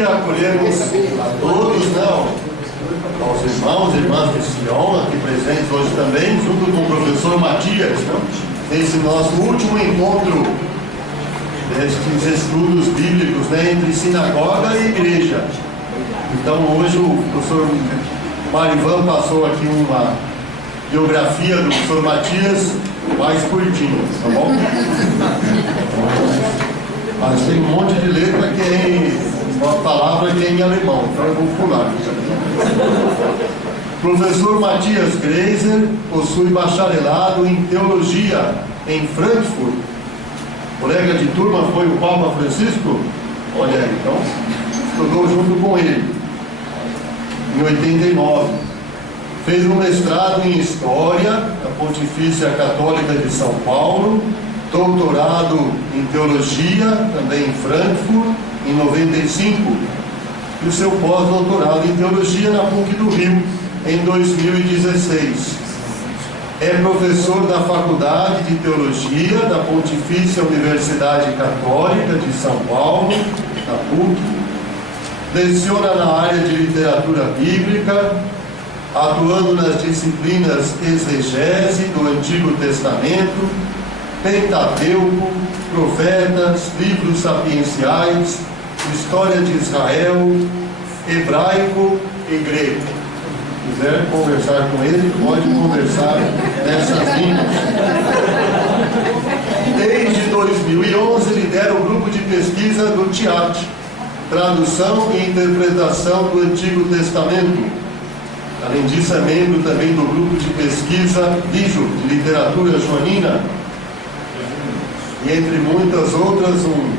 dia acolhemos a todos, aos irmãos e irmãs de Sion, aqui presentes hoje também, junto com o professor Matias, nesse nosso último encontro destes estudos bíblicos, entre sinagoga e igreja. Então hoje o professor Marivan passou aqui uma biografia do professor Matias mais curtinha, tá bom? Mas tem um monte de letra que é uma palavra que é em alemão, então eu vou pular. Professor Matias Greiser possui bacharelado em teologia em Frankfurt. Colega de turma foi o Papa Francisco? Olha aí, então estudou junto com ele em 89. Fez um mestrado em História da Pontifícia Católica de São Paulo, doutorado em Teologia, também em Frankfurt, em 95, e o seu pós-doutorado em Teologia na PUC do Rio, em 2016. É professor da Faculdade de Teologia da Pontifícia Universidade Católica de São Paulo, na PUC, leciona na área de literatura bíblica, atuando nas disciplinas exegese do Antigo Testamento, Pentateuco, Profetas, livros sapienciais, História de Israel, Hebraico e Grego. Se quiser conversar com ele, pode conversar nessas línguas. Desde 2011 lidera o grupo de pesquisa do TIAT, Tradução e Interpretação do Antigo Testamento. Além disso, é membro também do grupo de pesquisa LIJO, de Literatura Joanina, e entre muitas outras, um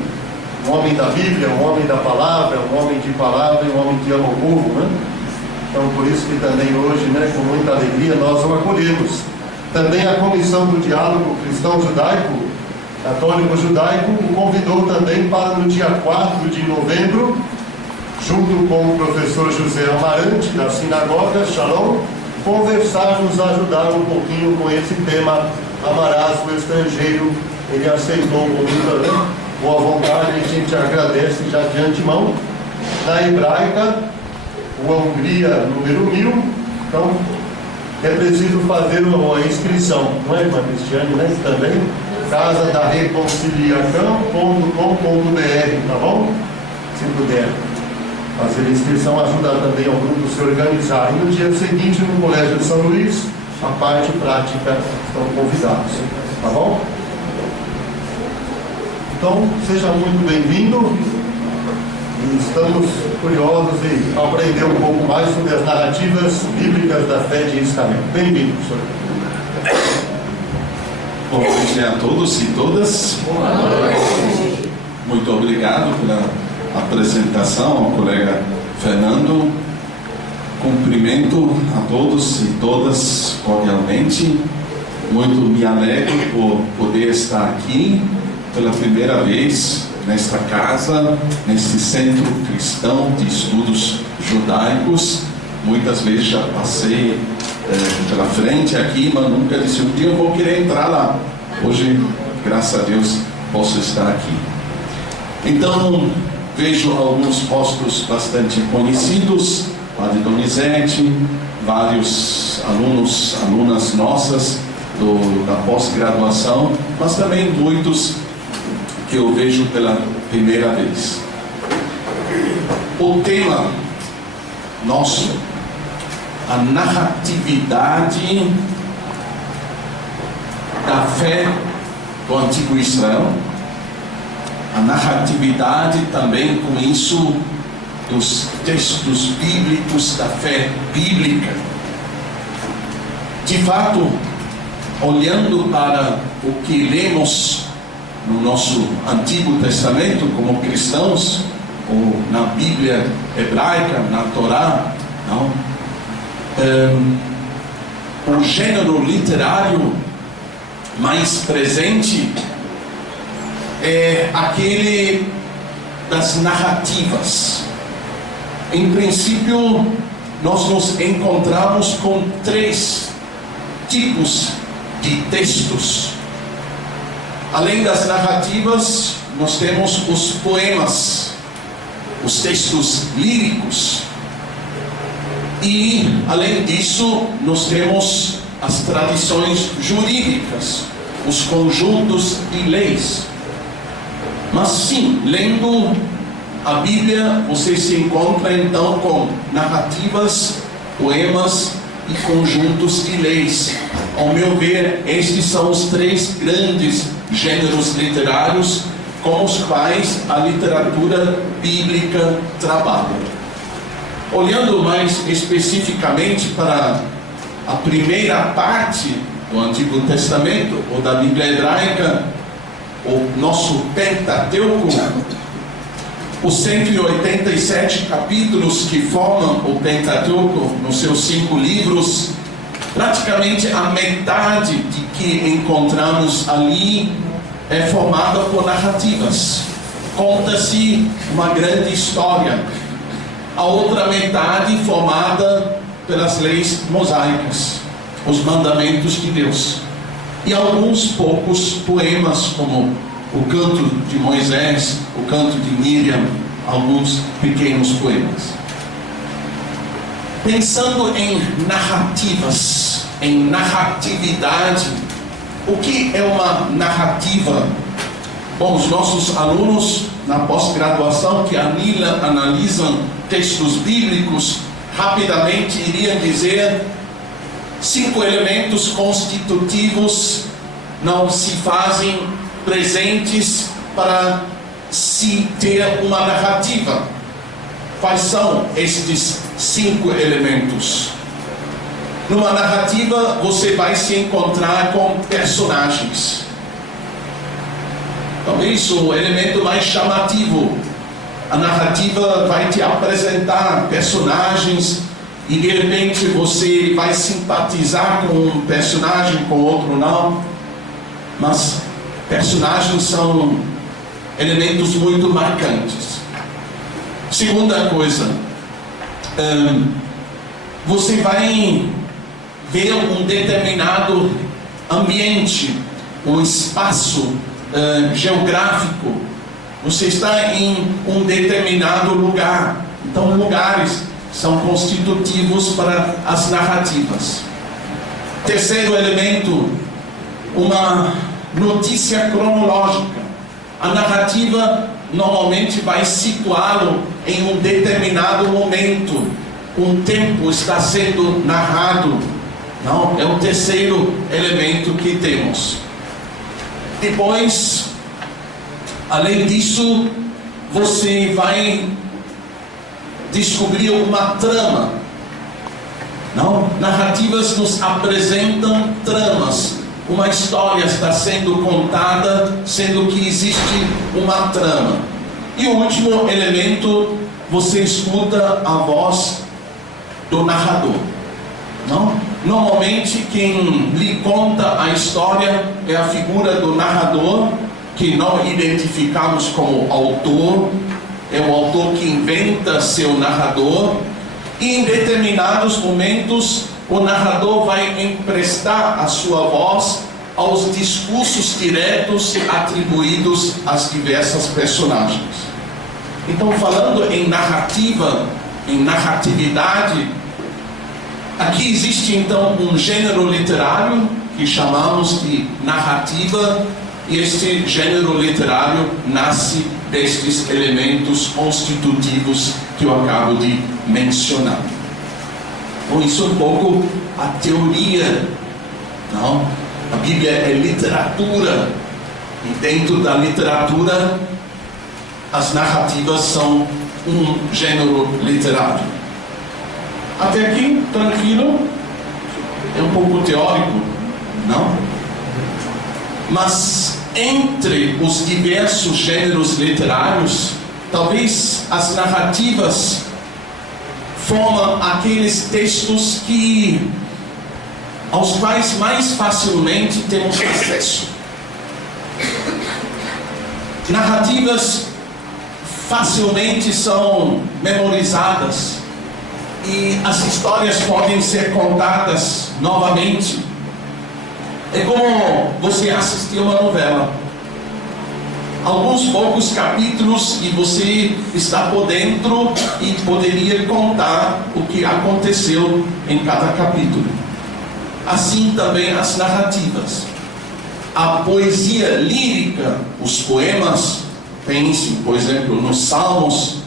homem da Bíblia, um homem da palavra, um homem de palavra e um homem que ama o povo, Então, por isso que também hoje, com muita alegria, nós o acolhemos. Também a Comissão do Diálogo Cristão-Judaico, Católico-Judaico, o convidou também para no dia 4 de novembro, junto com o professor José Amarante, da Sinagoga Shalom, conversar, nos ajudar um pouquinho com esse tema, Amarás o Estrangeiro. Ele aceitou com muita boa vontade, a gente agradece já de antemão. Na hebraica, o Hungria número 1000, então é preciso fazer a inscrição, não é, irmã Cristiane, também, casa da reconciliação.com.br, tá bom? Se puder fazer a inscrição, ajuda também ao grupo se organizar. E no dia seguinte, no Colégio de São Luís, a parte prática, estão convidados, tá bom? Então, seja muito bem-vindo. E estamos curiosos em aprender um pouco mais sobre as narrativas bíblicas da fé de Israel. Bem-vindo, professor. Bom dia a todos e todas. Muito obrigado pela apresentação ao colega Fernando. Cumprimento a todos e todas cordialmente. Muito me alegro por poder estar aqui pela primeira vez nesta casa, nesse centro cristão de estudos judaicos. Muitas vezes já passei pela frente aqui, mas nunca disse um dia eu vou querer entrar lá. Hoje, graças a Deus, posso estar aqui. Então, vejo alguns rostos bastante conhecidos, Padre Donizete, vários alunos, alunas nossas da pós-graduação, mas também muitos que eu vejo pela primeira vez. O tema nosso, a narratividade da fé do Antigo Israel, a narratividade também com isso dos textos bíblicos da fé bíblica. De fato, olhando para o que lemos no nosso Antigo Testamento como cristãos, ou na Bíblia hebraica, na Torá, o gênero literário mais presente é aquele das narrativas. Em princípio, nós nos encontramos com 3 tipos de textos. Além das narrativas, nós temos os poemas. os textos líricos. E, além disso, nós temos as tradições jurídicas, os conjuntos de leis. Mas sim, lendo a Bíblia, você se encontra então com narrativas, poemas e conjuntos de leis. Ao meu ver, estes são os três grandes gêneros literários com os quais a literatura bíblica trabalha. Olhando mais especificamente para a primeira parte do Antigo Testamento, ou da Bíblia hebraica, o nosso Pentateuco, os 187 capítulos que formam o Pentateuco, nos seus 5 livros, praticamente a metade de que encontramos ali é formada por narrativas. Conta-se uma grande história. A outra metade formada pelas leis mosaicas, os mandamentos de Deus. E alguns poucos poemas, como o canto de Moisés, o canto de Miriam, alguns pequenos poemas. Pensando em narrativas, em narratividade, o que é uma narrativa? Bom, os nossos alunos na pós-graduação que analisam textos bíblicos, rapidamente iriam dizer: 5 elementos constitutivos não se fazem presentes para se ter uma narrativa. Quais são estes 5 elementos? Numa narrativa você vai se encontrar com personagens. Talvez o elemento mais chamativo. A narrativa vai te apresentar personagens e de repente você vai simpatizar com um personagem, com outro não. Mas personagens são elementos muito marcantes. Segunda coisa, você vai ver um determinado ambiente, um espaço geográfico. Você está em um determinado lugar. Então, lugares são constitutivos para as narrativas. Terceiro elemento, uma notícia cronológica. A narrativa normalmente vai situá-lo em um determinado momento. Um tempo está sendo narrado. Não, é o terceiro elemento que temos. Depois, além disso, você vai descobrir uma trama. Não? Narrativas nos apresentam tramas. Uma história está sendo contada, sendo que existe uma trama. E o último elemento, você escuta a voz do narrador. Não? Normalmente quem lhe conta a história é a figura do narrador, que não identificamos como autor. É o autor que inventa seu narrador. E em determinados momentos o narrador vai emprestar a sua voz aos discursos diretos atribuídos às diversas personagens. Então, falando em narrativa, em narratividade, aqui existe então um gênero literário que chamamos de narrativa, e este gênero literário nasce destes elementos constitutivos que eu acabo de mencionar. Bom, isso é um pouco a teoria, não? A Bíblia é literatura, e dentro da literatura as narrativas são um gênero literário. Até aqui, tranquilo? É um pouco teórico, não? Mas entre os diversos gêneros literários, talvez as narrativas formam aqueles textos aos quais mais facilmente temos acesso. Narrativas facilmente são memorizadas e as histórias podem ser contadas novamente. É como você assistir uma novela. alguns poucos capítulos e você está por dentro e poderia contar o que aconteceu em cada capítulo. Assim também as narrativas. A poesia lírica, os poemas, pense, por exemplo, nos Salmos,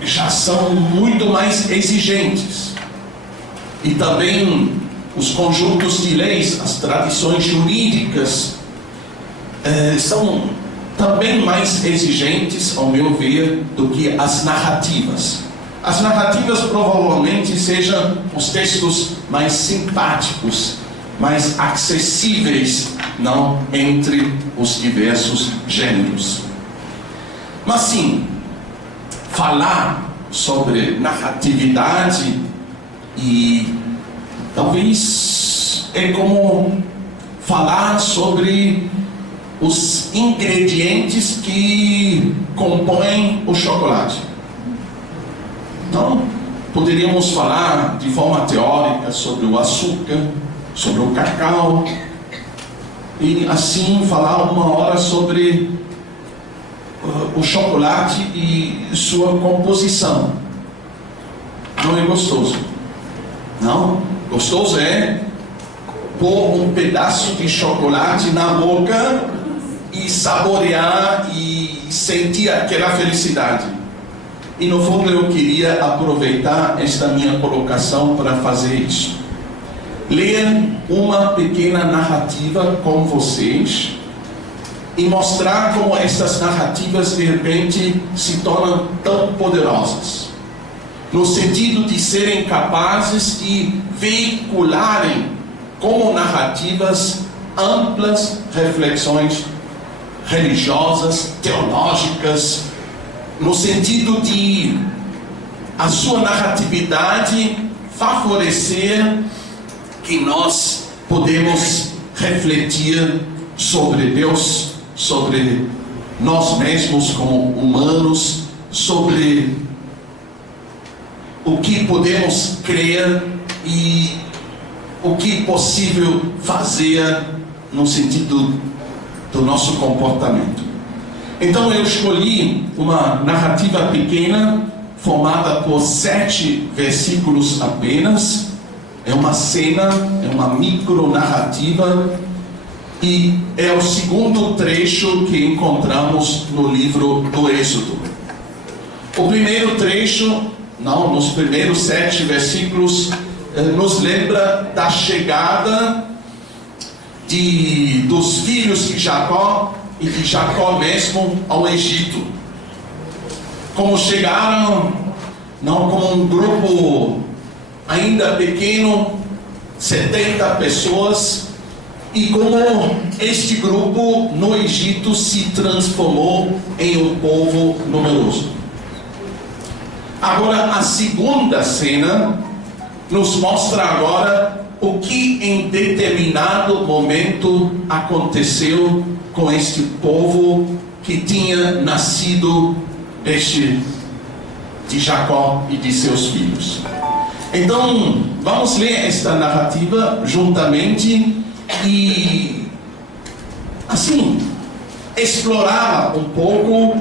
já são muito mais exigentes. E também os conjuntos de leis, as tradições jurídicas, são também mais exigentes, ao meu ver, do que as narrativas. As narrativas provavelmente sejam os textos mais simpáticos, mais acessíveis, não entre os diversos gêneros. Mas sim, falar sobre narratividade e talvez é como falar sobre os ingredientes que compõem o chocolate. Então, poderíamos falar de forma teórica sobre o açúcar, sobre o cacau, e assim falar uma hora sobre o chocolate e sua composição. Não é gostoso. Não, gostoso é pôr um pedaço de chocolate na boca e saborear e sentir aquela felicidade. E no fundo eu queria aproveitar esta minha colocação para fazer isso. Ler uma pequena narrativa com vocês e mostrar como essas narrativas de repente se tornam tão poderosas, no sentido de serem capazes de veicularem como narrativas amplas reflexões religiosas, teológicas, no sentido de a sua narratividade favorecer que nós podemos refletir sobre Deus, sobre nós mesmos como humanos, sobre o que podemos crer e o que é possível fazer no sentido do nosso comportamento. Então eu escolhi uma narrativa pequena, formada por 7 versículos apenas. É uma cena, é uma micronarrativa, e é o segundo trecho que encontramos no livro do Êxodo. O primeiro trecho, nos primeiros 7 versículos, nos lembra da chegada dos filhos de Jacó e de Jacó mesmo ao Egito. Como chegaram, como um grupo ainda pequeno, 70 pessoas, e como este grupo no Egito se transformou em um povo numeroso. Agora a segunda cena nos mostra agora o que em determinado momento aconteceu com este povo que tinha nascido de Jacó e de seus filhos. Então, vamos ler esta narrativa juntamente e, assim, explorar um pouco,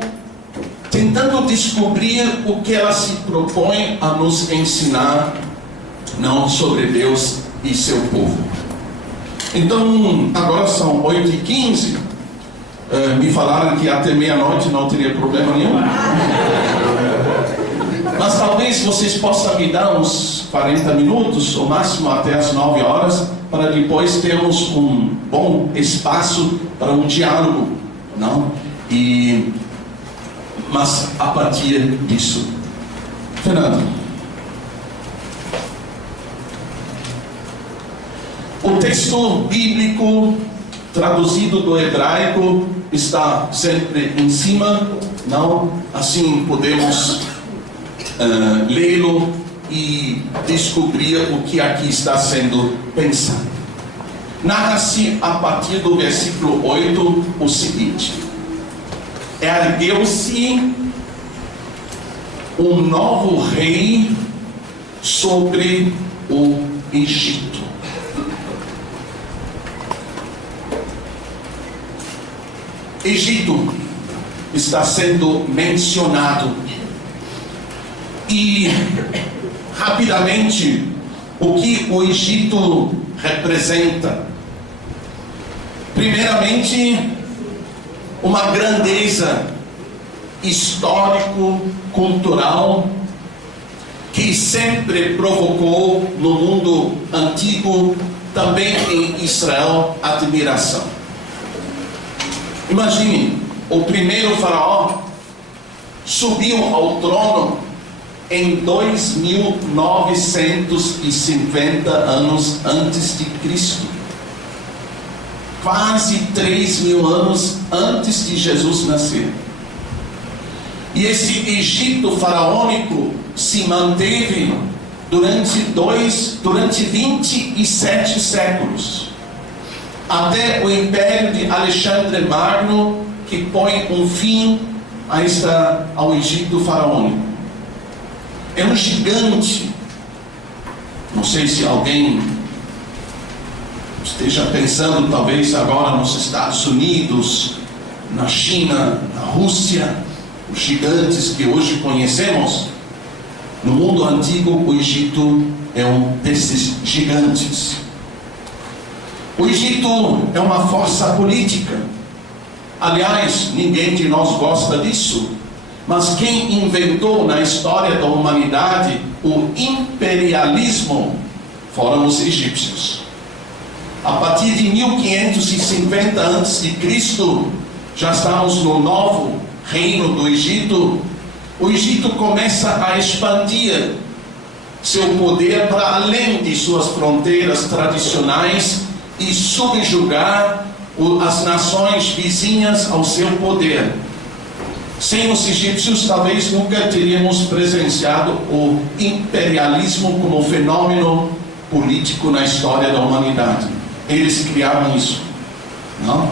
tentando descobrir o que ela se propõe a nos ensinar, sobre Deus e seu povo. Então, agora são 8h15. Me falaram que até meia-noite não teria problema nenhum. Mas talvez vocês possam me dar uns 40 minutos, ou máximo até as 9 horas, para depois termos um bom espaço para um diálogo, mas a partir disso. Fernando. O texto bíblico traduzido do hebraico está sempre em cima, assim podemos lê-lo e descobrir o que aqui está sendo pensado. Narra-se a partir do versículo 8 o seguinte: ergueu-se um novo rei sobre o Egito. Egito está sendo mencionado. E, rapidamente, o que o Egito representa? Primeiramente, uma grandeza histórico-cultural que sempre provocou no mundo antigo, também em Israel, admiração. Imagine, o primeiro faraó subiu ao trono em 2.950 anos antes de Cristo. Quase 3.000 anos antes de Jesus nascer. E esse Egito faraônico se manteve durante 27 séculos, até o Império de Alexandre Magno, que põe um fim ao Egito faraônico. É um gigante. Não sei se alguém esteja pensando talvez agora nos Estados Unidos, na China, na Rússia, os gigantes que hoje conhecemos. No mundo antigo, o Egito é um desses gigantes. O Egito é uma força política. Aliás, ninguém de nós gosta disso. Mas quem inventou na história da humanidade o imperialismo foram os egípcios. A partir de 1550 a.C., já estamos no novo reino do Egito. O Egito começa a expandir seu poder para além de suas fronteiras tradicionais e subjugar as nações vizinhas ao seu poder. Sem os egípcios, talvez nunca teríamos presenciado o imperialismo como fenômeno político na história da humanidade. Eles criaram isso, não?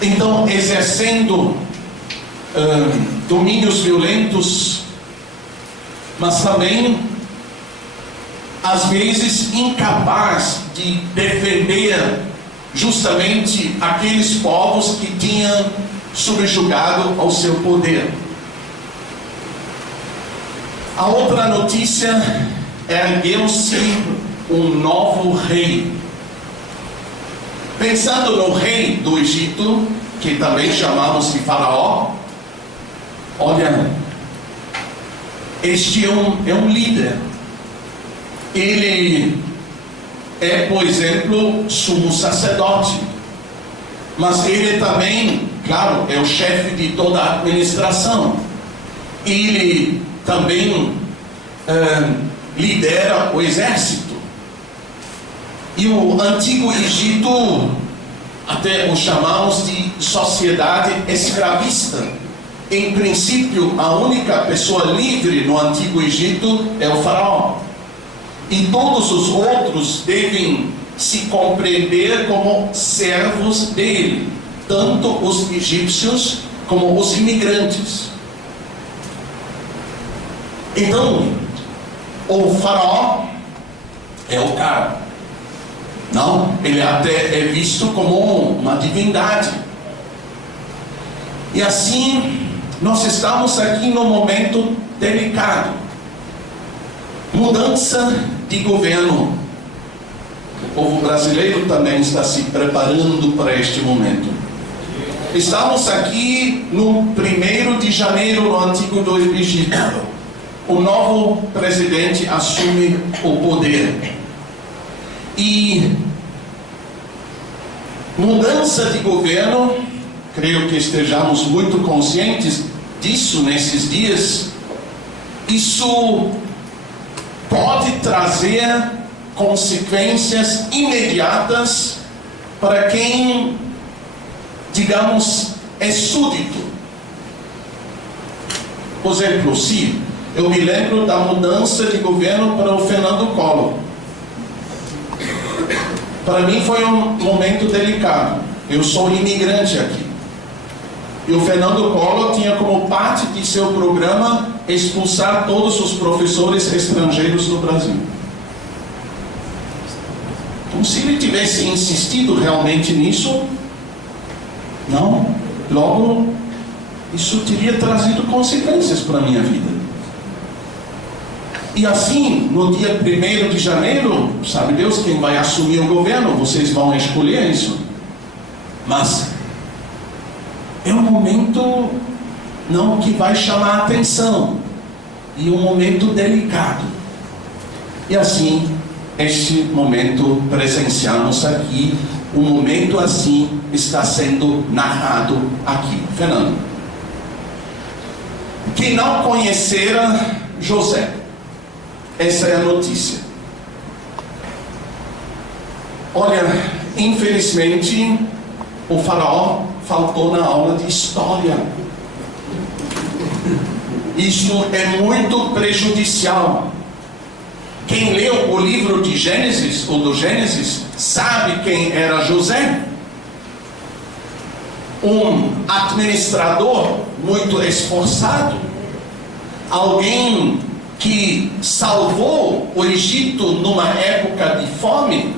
Então, exercendo domínios violentos, mas também, às vezes, incapaz de defender justamente aqueles povos que tinham subjugado ao seu poder. A outra notícia: ergueu-se um novo rei. Pensando no rei do Egito, que também chamamos de faraó, olha, este é um líder. Ele é, por exemplo, sumo sacerdote, mas ele também, claro, é o chefe de toda a administração. Ele também lidera o exército. E o antigo Egito, até o chamamos de sociedade escravista. Em princípio, a única pessoa livre no antigo Egito é o faraó. E todos os outros devem se compreender como servos dele, tanto os egípcios como os imigrantes. Então, o faraó é o cara. Não, ele até é visto como uma divindade. E assim, nós estamos aqui num momento delicado. Mudança de governo. O povo brasileiro também está se preparando para este momento. Estamos aqui no 1º de janeiro, no antigo do Egito. O novo presidente assume o poder. E mudança de governo, creio que estejamos muito conscientes disso nesses dias. Isso pode trazer consequências imediatas para quem, digamos, é súdito. Por exemplo, se eu me lembro da mudança de governo para o Fernando Collor. Para mim foi um momento delicado. Eu sou imigrante aqui. E o Fernando Collor tinha como parte de seu programa expulsar todos os professores estrangeiros do Brasil. Então, se ele tivesse insistido realmente nisso, não, logo isso teria trazido consequências para a minha vida. E assim, no dia 1º de janeiro, sabe Deus quem vai assumir o governo, vocês vão escolher isso. Mas é um momento não que vai chamar a atenção, e um momento delicado. E assim, este momento presenciamos aqui, um momento assim está sendo narrado aqui. Fernando, quem não conhecera José, essa é a notícia. Olha, infelizmente, o faraó faltou na aula de história. Isso é muito prejudicial. Quem leu o livro de Gênesis, ou do Gênesis, sabe quem era José. Um administrador muito esforçado, alguém que salvou o Egito numa época de fome.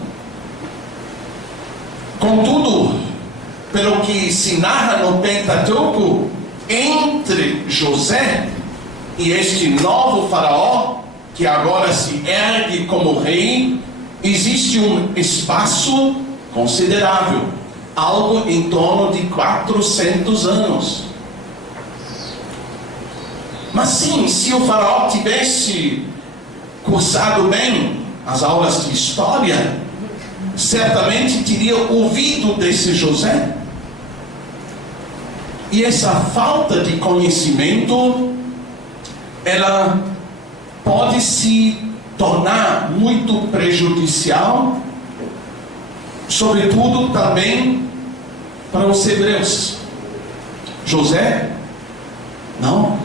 Contudo, pelo que se narra no Pentateuco, entre José e este novo faraó, que agora se ergue como rei, existe um espaço considerável, algo em torno de 400 anos. Mas sim, se o faraó tivesse cursado bem as aulas de história, certamente teria ouvido desse José. E essa falta de conhecimento, ela pode se tornar muito prejudicial, sobretudo também para os hebreus. José, não,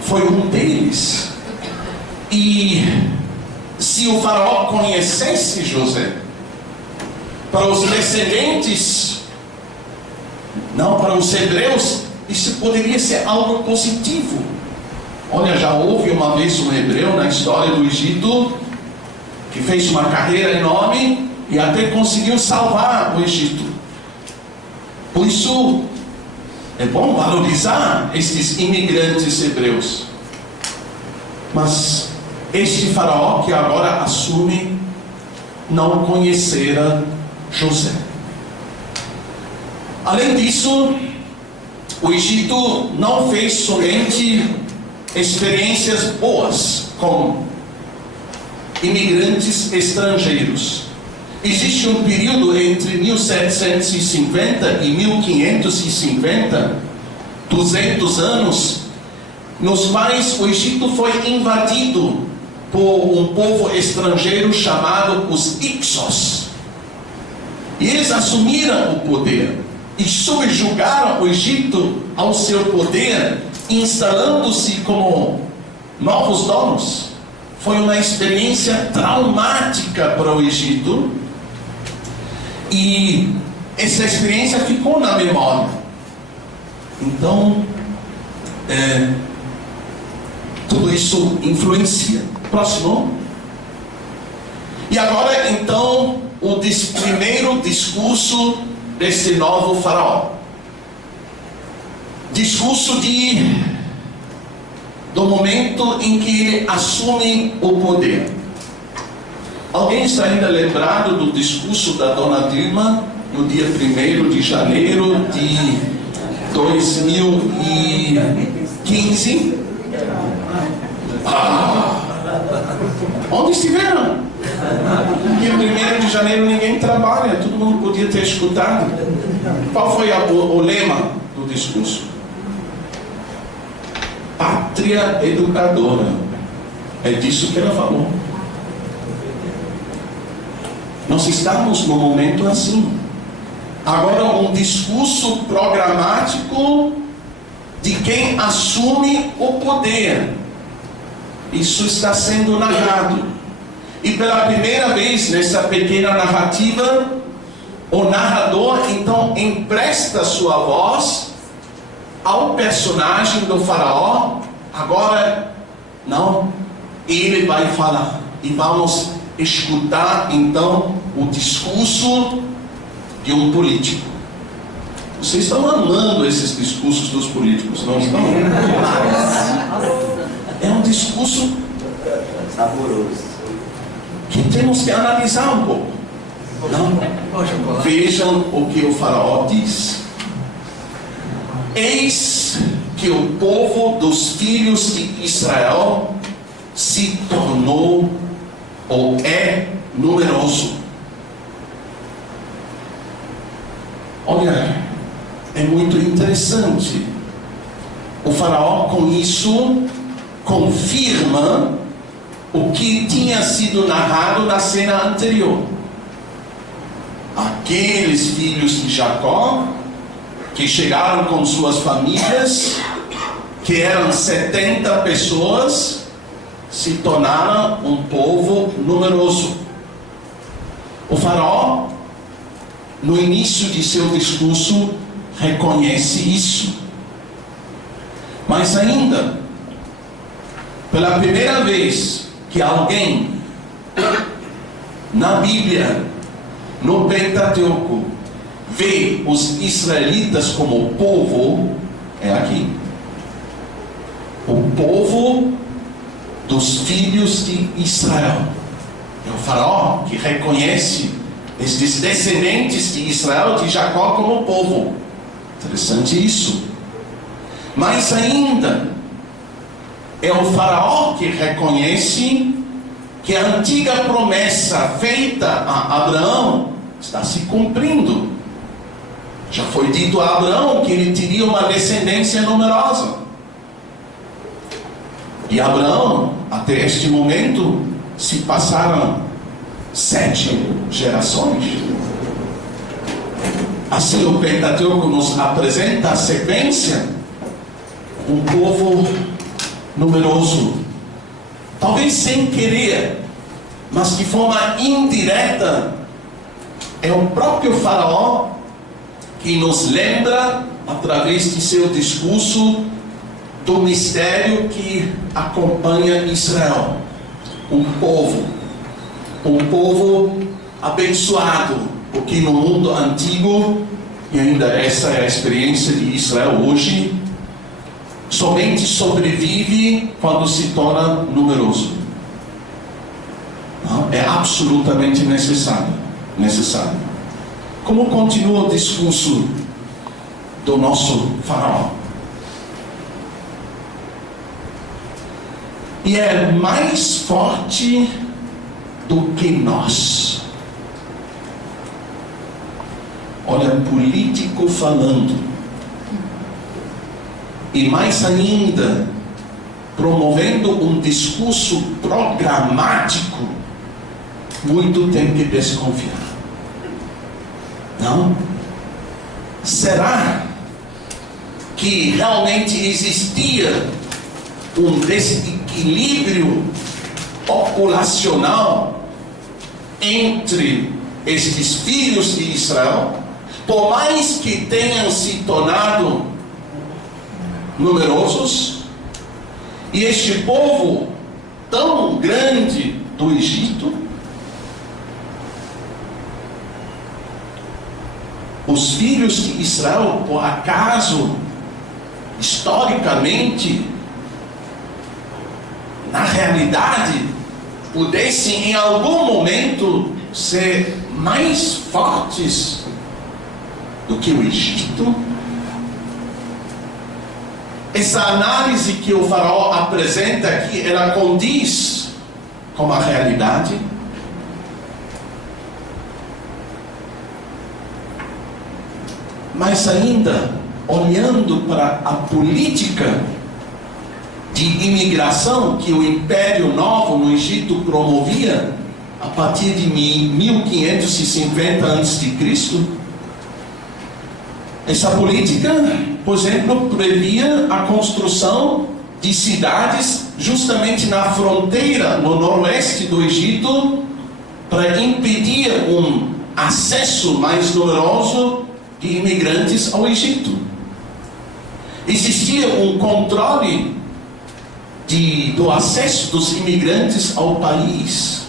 foi um deles. E se o faraó conhecesse José, para os descendentes, não, para os hebreus, isso poderia ser algo positivo. Olha, já houve uma vez um hebreu na história do Egito que fez uma carreira enorme e até conseguiu salvar o Egito. Por isso é bom valorizar esses imigrantes hebreus. Mas este faraó que agora assume não conhecera José. Além disso, o Egito não fez somente experiências boas com imigrantes estrangeiros. Existe um período entre 1750 e 1550, 200 anos, nos quais o Egito foi invadido por um povo estrangeiro chamado os Hyksos. E eles assumiram o poder e subjugaram o Egito ao seu poder, instalando-se como novos donos. Foi uma experiência traumática para o Egito, e essa experiência ficou na memória. Então, tudo isso influencia. Próximo. E agora, então, o primeiro discurso desse novo faraó. Discurso do momento em que ele assume o poder. Alguém está ainda lembrado do discurso da Dona Dilma no dia 1º de janeiro de 2015? Onde estiveram? Dia 1º de janeiro ninguém trabalha, todo mundo podia ter escutado. Qual foi o lema do discurso? Pátria educadora. É disso que ela falou. Nós estamos num momento assim. Agora, um discurso programático de quem assume o poder. Isso está sendo narrado. E pela primeira vez nessa pequena narrativa, o narrador então empresta sua voz ao personagem do faraó. Agora, não, ele vai falar. E vamos escutar então o discurso de um político. Vocês estão amando esses discursos dos políticos, não estão? É um discurso saboroso que temos que analisar um pouco. Não? Vejam o que o faraó diz. Eis que o povo dos filhos de Israel se tornou ou é numeroso. Olha, é muito interessante. O faraó com isso confirma o que tinha sido narrado na cena anterior. Aqueles filhos de Jacó que chegaram com suas famílias, que eram 70 pessoas, se tornaram um povo numeroso. O faraó, no início de seu discurso, reconhece isso. Mas ainda, pela primeira vez que alguém na Bíblia, no Pentateuco, vê os israelitas como povo, é aqui. O povo dos filhos de Israel. É o faraó que reconhece esses descendentes de Israel, de Jacó, como povo. Interessante isso. Mas ainda, é o faraó que reconhece que a antiga promessa feita a Abraão está se cumprindo. Já foi dito a Abraão que ele teria uma descendência numerosa. E Abraão, até este momento, se passaram 7 gerações. Assim o Pentateuco nos apresenta a sequência, um povo numeroso. Talvez sem querer, mas de forma indireta, é o próprio faraó que nos lembra, através de seu discurso, do mistério que acompanha Israel. Um povo abençoado, porque no mundo antigo, e ainda essa é a experiência de Israel hoje, somente sobrevive quando se torna numeroso. Não? É absolutamente necessário. Como continua o discurso do nosso faraó? E é mais forte do que nós. Olha, político falando. E mais ainda, promovendo um discurso programático, muito tem que desconfiar. Não? Será que realmente existia um desequilíbrio populacional entre estes filhos de Israel? Por mais que tenham se tornado numerosos, e este povo tão grande do Egito, os filhos de Israel, por acaso, historicamente, na realidade, pudessem em algum momento ser mais fortes do que o Egito? Essa análise que o faraó apresenta aqui, ela condiz com a realidade? Mas ainda, olhando para a política de imigração que o Império Novo no Egito promovia a partir de 1550 a.C., essa política, por exemplo, previa a construção de cidades justamente na fronteira, no noroeste do Egito, para impedir um acesso mais numeroso de imigrantes ao Egito. Existia um controle do acesso dos imigrantes ao país.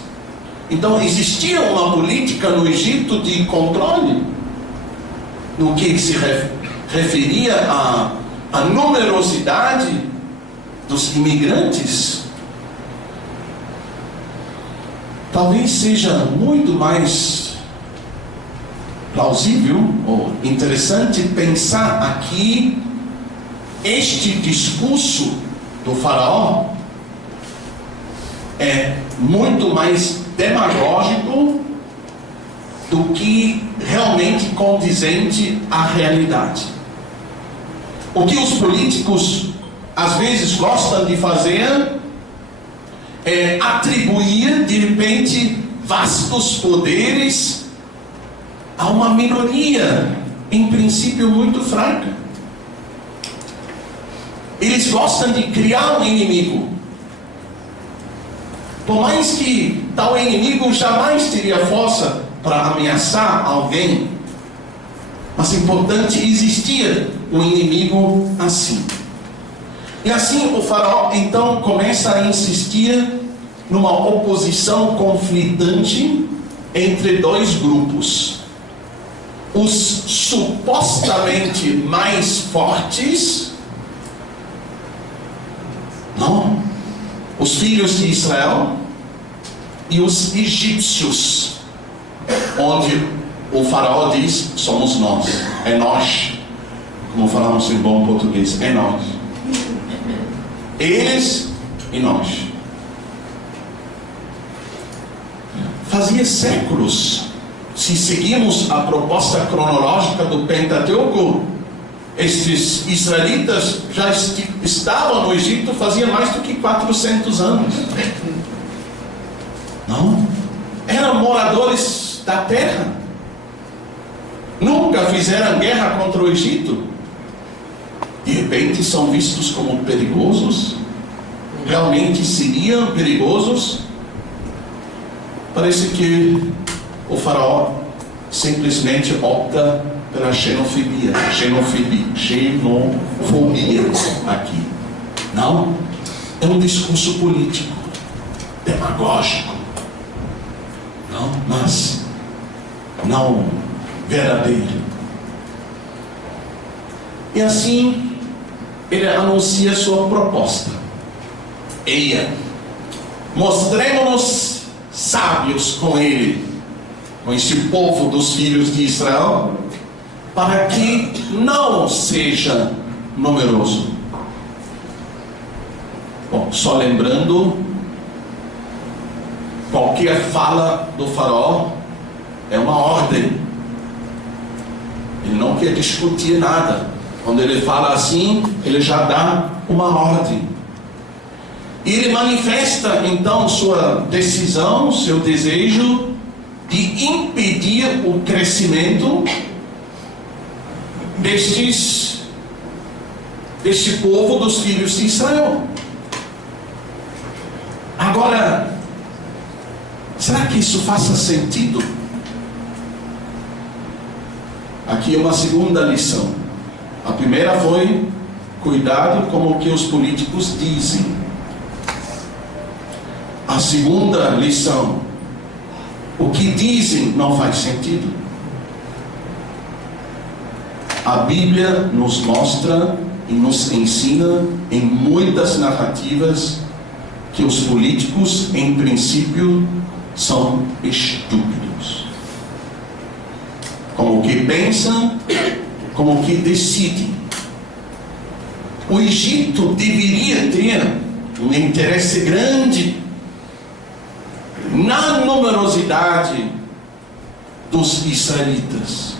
Então existia uma política no Egito de controle no que se referia à numerosidade dos imigrantes. Talvez seja muito mais plausível ou interessante pensar aqui este discurso do faraó é muito mais demagógico do que realmente condizente à realidade. O que os políticos às vezes gostam de fazer é atribuir de repente vastos poderes a uma minoria, em princípio muito fraca. Eles gostam de criar um inimigo, por mais que tal inimigo jamais teria força para ameaçar alguém, mas é importante existir um inimigo assim. E assim o faraó então começa a insistir numa oposição conflitante entre dois grupos. Os supostamente mais fortes, não, os filhos de Israel, e os egípcios, onde o faraó diz: somos nós, é nós, como falamos em bom português, é nós. Eles e nós. Fazia séculos, se seguimos a proposta cronológica do Pentateuco, estes israelitas já estavam no Egito fazia mais do que 400 anos. Não? Eram moradores da terra. Nunca fizeram guerra contra o Egito. De repente são vistos como perigosos. Realmente seriam perigosos. Parece que o faraó simplesmente opta pela xenofobia aqui. Não, é um discurso político, demagógico, não, mas não verdadeiro. E assim ele anuncia sua proposta. Eia, mostremos-nos sábios com ele, com este povo dos filhos de Israel, para que não seja numeroso. Bom, só lembrando, qualquer fala do faraó é uma ordem. Ele não quer discutir nada. Quando ele fala assim, ele já dá uma ordem. E ele manifesta então sua decisão, seu desejo de impedir o crescimento deste povo dos filhos de Israel. Agora, será que isso faça sentido? Aqui uma segunda lição. A primeira foi: cuidado com o que os políticos dizem. A segunda lição: o que dizem não faz sentido. A Bíblia nos mostra e nos ensina em muitas narrativas que os políticos, em princípio, são estúpidos. Como que pensam, como que decidem. O Egito deveria ter um interesse grande na numerosidade dos israelitas.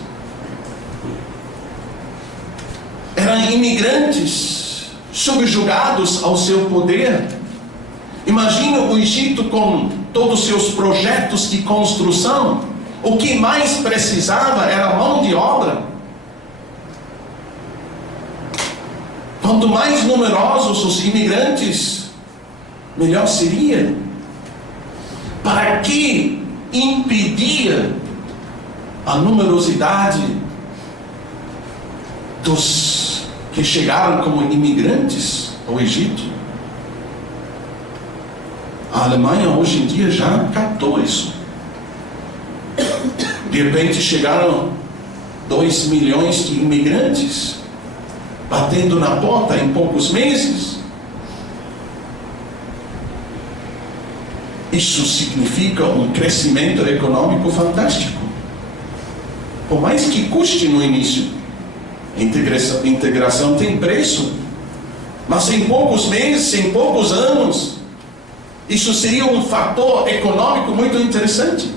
Eram imigrantes subjugados ao seu poder. Imagina o Egito com todos os seus projetos de construção. O que mais precisava era mão de obra. Quanto mais numerosos os imigrantes, melhor seria. Para que impedir a numerosidade dos que chegaram como imigrantes ao Egito? A Alemanha hoje em dia já captou isso. De repente chegaram 2 milhões de imigrantes, batendo na porta em poucos meses. Isso significa um crescimento econômico fantástico. Por mais que custe no início, a integração tem preço. Mas em poucos meses, em poucos anos, isso seria um fator econômico muito interessante.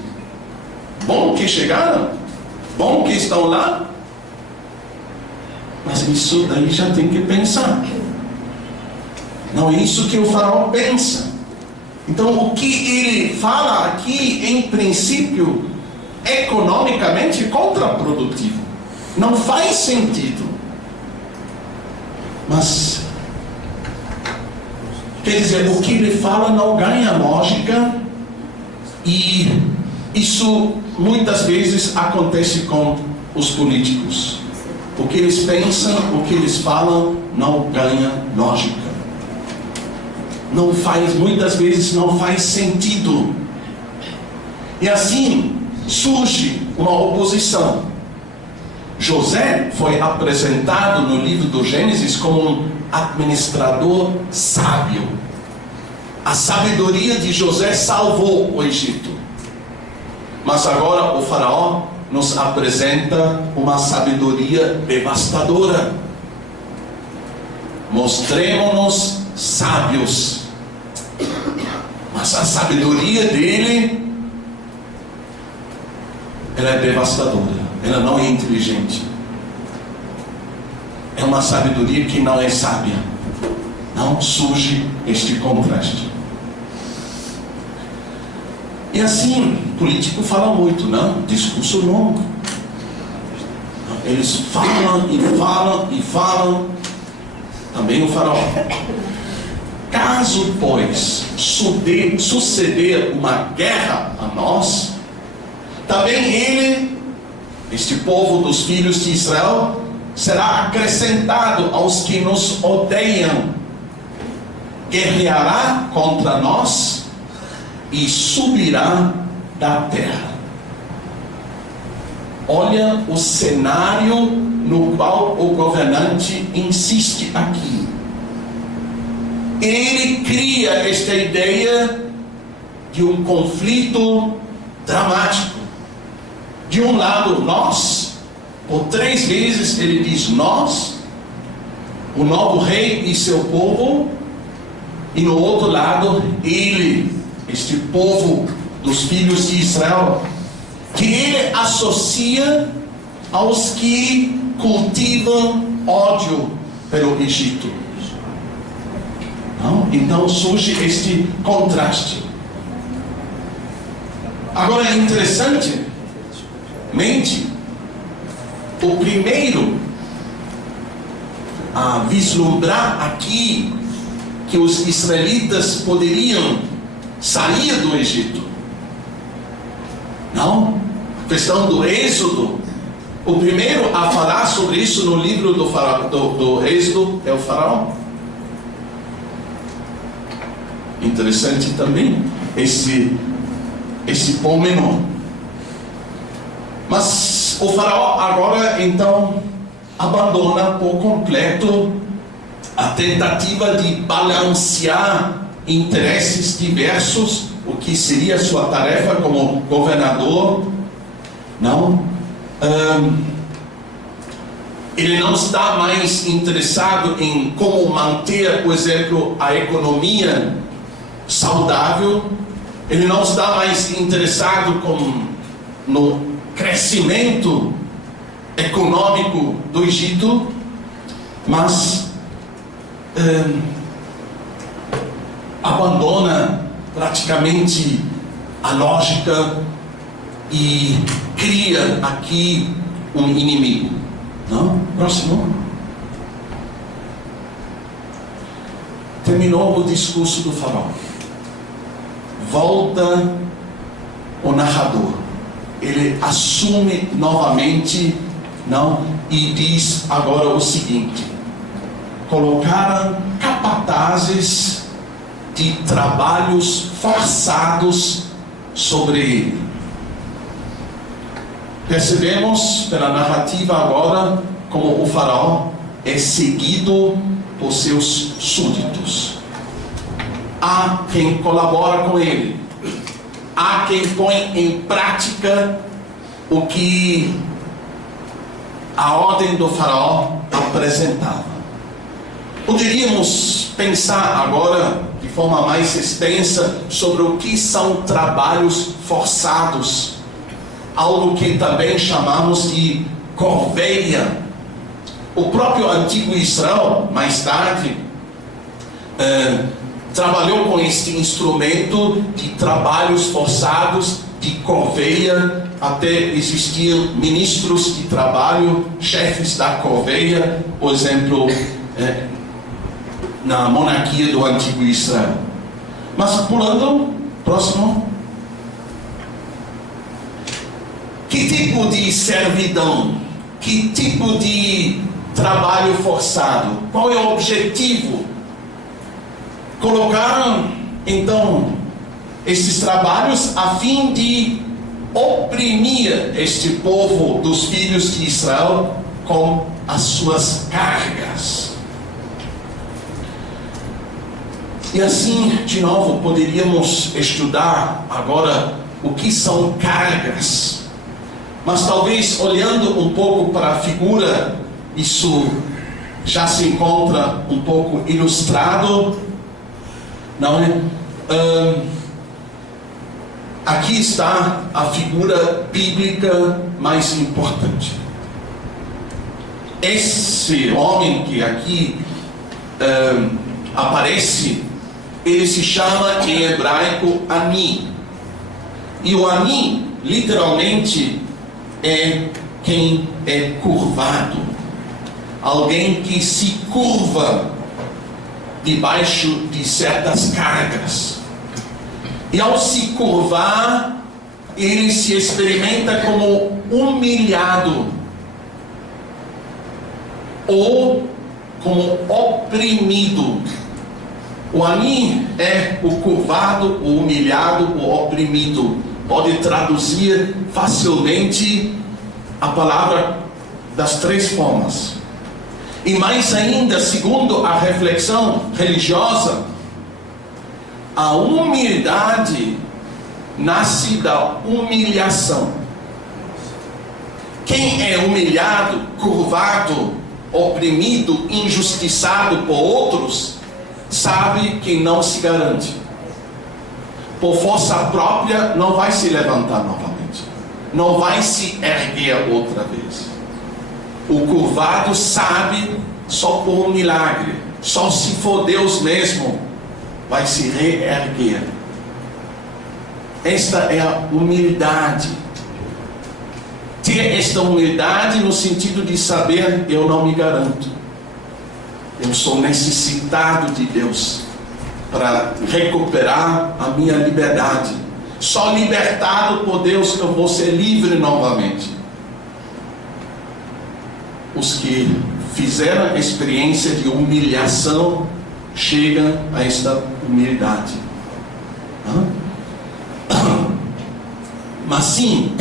Bom que chegaram, bom que estão lá. Mas isso daí já tem que pensar. Não é isso que o faraó pensa. Então o que ele fala aqui, em princípio, economicamente contraprodutivo. Não faz sentido. Mas, quer dizer, o que ele fala não ganha lógica, e isso muitas vezes acontece com os políticos. O que eles pensam, o que eles falam, não ganha lógica. Não faz, muitas vezes não faz sentido. E assim surge uma oposição. José foi apresentado no livro do Gênesis como um administrador sábio. A sabedoria de José salvou o Egito. Mas agora o faraó nos apresenta uma sabedoria devastadora. Mostremos-nos sábios. Mas a sabedoria dele, ela é devastadora. Ela não é inteligente. É uma sabedoria que não é sábia. Não surge este contraste. E assim, político fala muito, não? Discurso longo. Eles falam e falam e falam. Também o faraó. Caso, pois, suceder uma guerra a nós, também ele, este povo dos filhos de Israel, será acrescentado aos que nos odeiam, guerreará contra nós e subirá da terra. Olha o cenário no qual o governante insiste aqui. Ele cria esta ideia de um conflito dramático. De um lado, nós, por 3 vezes ele diz nós, o novo rei e seu povo, e no outro lado, ele, este povo dos filhos de Israel, que ele associa aos que cultivam ódio pelo Egito. Não? Então surge este contraste. Agora é interessante, o primeiro a vislumbrar aqui que os israelitas poderiam sair do Egito. Não? A questão do êxodo. O primeiro a falar sobre isso no livro do Êxodo é o faraó. Interessante também esse pormenor. Mas o faraó agora então abandona por completo a tentativa de balancear interesses diversos, o que seria sua tarefa como governador. Não, ele não está mais interessado em como manter, por exemplo, a economia saudável. Ele não está mais interessado no crescimento econômico do Egito, mas abandona praticamente a lógica e cria aqui um inimigo. Não? Próximo. Terminou o discurso do faraó. Volta o narrador. Ele assume novamente, não? E diz agora o seguinte: colocaram capatazes de trabalhos forçados sobre ele. percebemos pela narrativa agora como o faraó é seguido por seus súditos. Há quem colabora com ele, há quem põe em prática o que a ordem do faraó apresentava. Poderíamos pensar agora de forma mais extensa sobre o que são trabalhos forçados, algo que também chamamos de corveia. O próprio antigo Israel, mais tarde, trabalhou com este instrumento de trabalhos forçados, de corveia. Até existiam ministros de trabalho, chefes da corveia, por exemplo, na monarquia do antigo Israel. Mas pulando, próximo. Que tipo de servidão? Que tipo de trabalho forçado? Qual é o objetivo? Colocaram, então, esses trabalhos a fim de oprimir este povo dos filhos de Israel com as suas cargas. E assim, de novo, poderíamos estudar agora o que são cargas. Mas talvez olhando um pouco para a figura, isso já se encontra um pouco ilustrado, não é? Aqui está a figura bíblica mais importante. Esse homem que aqui aparece, ele se chama em hebraico Ani. E o Ani, literalmente, é quem é curvado. Alguém que se curva debaixo de certas cargas. E ao se curvar, ele se experimenta como humilhado ou como oprimido. O Ani é o curvado, o humilhado, o oprimido. Pode traduzir facilmente a palavra das três formas. E mais ainda, segundo a reflexão religiosa, a humildade nasce da humilhação. Quem é humilhado, curvado, oprimido, injustiçado por outros, sabe que não se garante. Por força própria, não vai se levantar novamente. Não vai se erguer outra vez. O curvado sabe só por um milagre. Só se for Deus mesmo vai se reerguer. Esta é a humildade. Ter esta humildade no sentido de saber, eu não me garanto. Eu sou necessitado de Deus para recuperar a minha liberdade. Só libertado por Deus que eu vou ser livre novamente. Os que fizeram a experiência de humilhação chegam a esta humildade. Mas sim,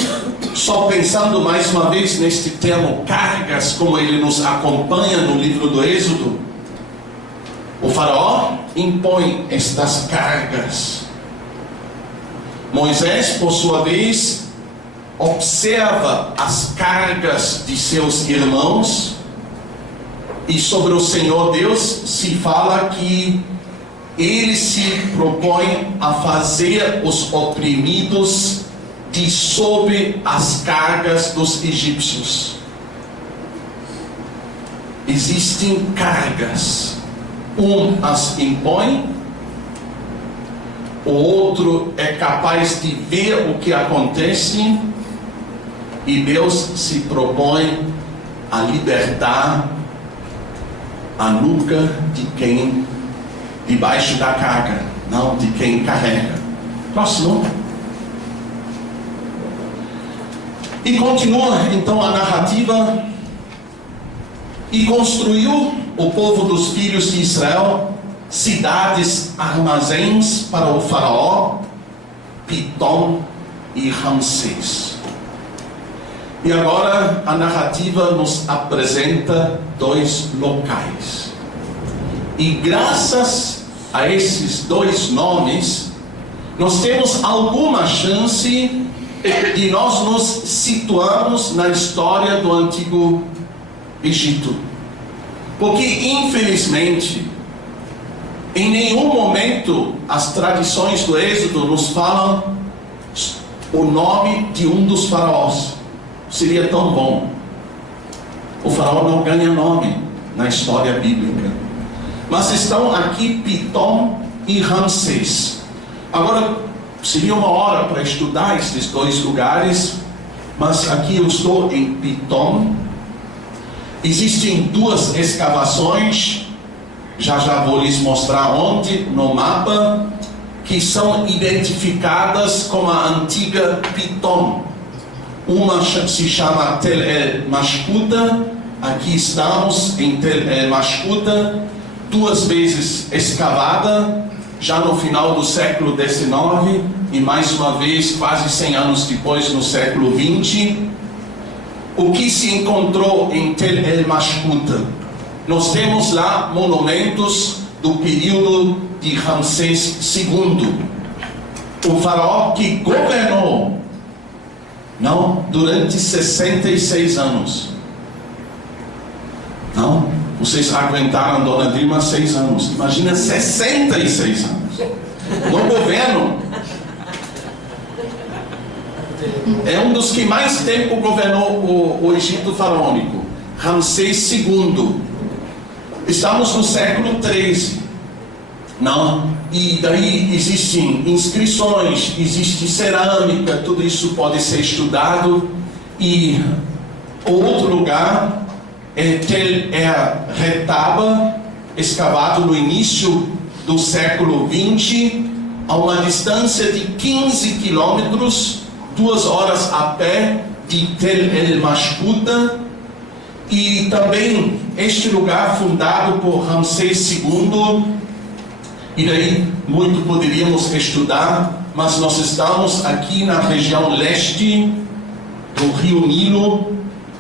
só pensando mais uma vez neste termo cargas, como ele nos acompanha no livro do Êxodo, o faraó impõe estas cargas. Moisés, por sua vez, observa as cargas de seus irmãos, e sobre o Senhor Deus se fala que ele se propõe a fazer os oprimidos de sob as cargas dos egípcios. Existem cargas. Um as impõe, o outro é capaz de ver o que acontece, e Deus se propõe a libertar a nuca de quem debaixo da carga, não de quem carrega. Próximo. E continua então a narrativa. E construiu o povo dos filhos de Israel cidades, armazéns para o faraó, Pitom e Ramsés. E agora a narrativa nos apresenta 2 locais. E graças a esses 2 nomes, nós temos alguma chance de nós nos situarmos na história do Antigo Egito. Porque, infelizmente, em nenhum momento as tradições do Êxodo nos falam o nome de um dos faraós. Seria tão bom. O faraó não ganha nome na história bíblica. Mas estão aqui Pitom e Ramsés. Agora, seria uma hora para estudar esses 2 lugares, mas aqui eu estou em Pitom. Existem 2 escavações, já vou lhes mostrar onde, no mapa, que são identificadas como a antiga Pitom. Uma se chama Tel El Mashkuta, aqui estamos em Tel El Mashkuta, 2 vezes escavada, já no final do século XIX, e mais uma vez, quase 100 anos depois, no século XX. O que se encontrou em Tel El Mashkuta? Nós temos lá monumentos do período de Ramsés II, o faraó que governou durante 66 anos. Vocês aguentaram Dona Dilma 6 anos. Imagina 66 anos no governo. É um dos que mais tempo governou o Egito faraônico, Ramsés II. Estamos no século XIII. E daí existem inscrições, existe cerâmica, tudo isso pode ser estudado. E outro lugar é Tel El Retaba, escavado no início do século XX, a uma distância de 15 quilômetros, 2 horas a pé de Tel El Mashkuta. E também este lugar fundado por Ramsés II. E daí muito poderíamos estudar, mas nós estamos aqui na região leste do rio Nilo.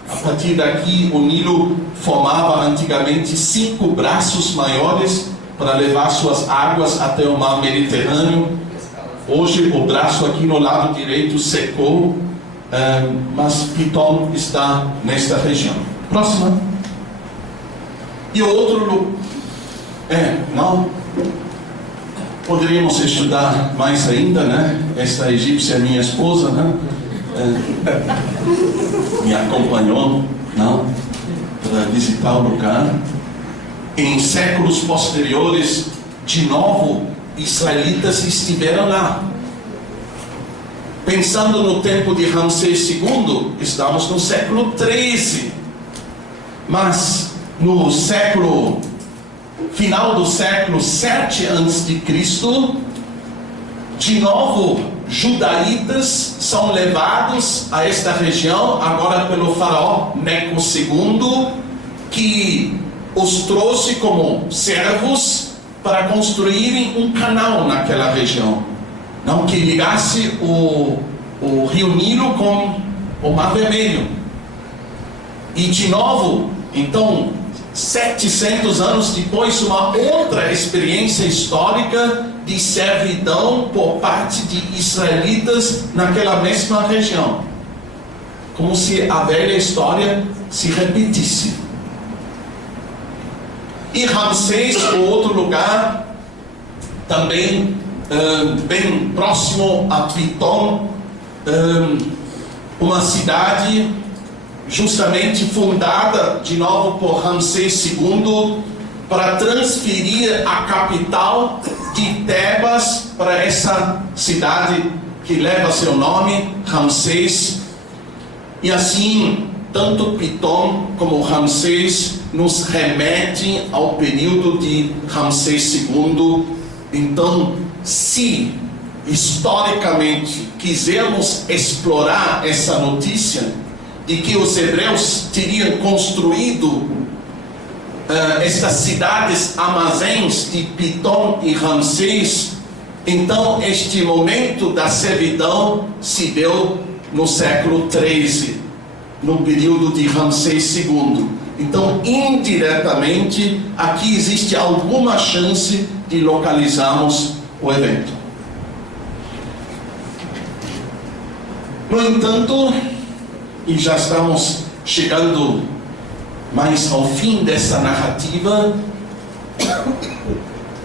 A partir daqui o Nilo formava antigamente 5 braços maiores para levar suas águas até o mar Mediterrâneo. Hoje o braço aqui no lado direito secou, mas Pitom está nesta região. Próxima. E outro poderíamos estudar mais ainda, né? Esta egípcia é minha esposa, né? Me acompanhou, para visitar o lugar. Em séculos posteriores, de novo, israelitas estiveram lá. Pensando no tempo de Ramsés II, estamos no século XIII. Mas no final do século 7 a.C., de novo, judaítas são levados a esta região, agora pelo faraó Neco II, que os trouxe como servos para construírem um canal naquela região, que ligasse o rio Nilo com o Mar Vermelho. E de novo, então, 700 anos depois, uma outra experiência histórica de servidão por parte de israelitas naquela mesma região. Como se a velha história se repetisse. E Ramsés, o outro lugar, também bem próximo a Pitom, uma cidade justamente fundada de novo por Ramsés II para transferir a capital de Tebas para essa cidade que leva seu nome, Ramsés. E assim, tanto Pitom como Ramsés nos remetem ao período de Ramsés II. Então, se historicamente quisermos explorar essa notícia de que os hebreus teriam construído estas cidades armazéns de Pitom e Ramsés, então este momento da servidão se deu no século XIII. no período de Ramsés II. Então, indiretamente, aqui existe alguma chance de localizarmos o evento. No entanto, e já estamos chegando mais ao fim dessa narrativa,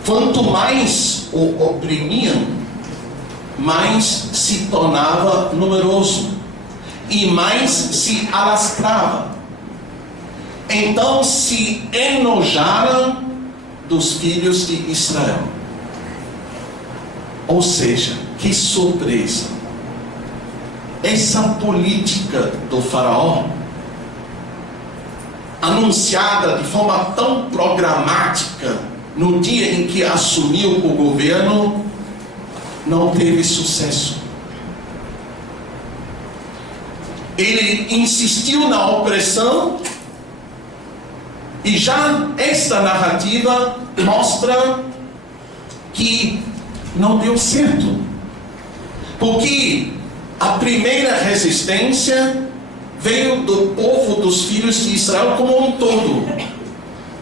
quanto mais o oprimiam, mais se tornava numeroso e mais se alastrava. Então se enojaram dos filhos de Israel. Ou seja, que surpresa! Essa política do faraó, anunciada de forma tão programática no dia em que assumiu o governo, não teve sucesso. Ele insistiu na opressão, e já esta narrativa mostra que não deu certo, porque a primeira resistência veio do povo dos filhos de Israel como um todo,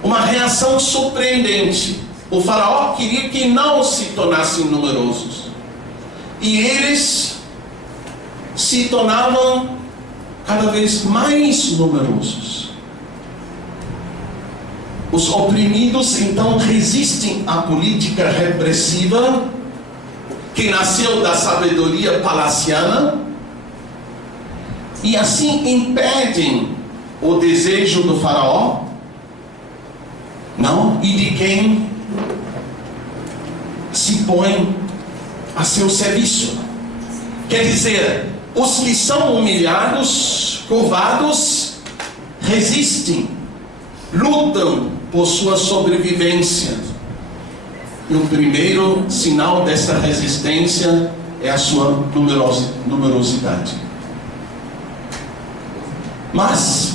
uma reação surpreendente. O faraó queria que não se tornassem numerosos, e eles se tornavam cada vez mais numerosos. Os oprimidos então resistem à política repressiva que nasceu da sabedoria palaciana, e assim impedem o desejo do faraó, não, e de quem se põe a seu serviço. Quer dizer, os que são humilhados, curvados, resistem, lutam por sua sobrevivência. E o primeiro sinal dessa resistência é a sua numerosidade. Mas,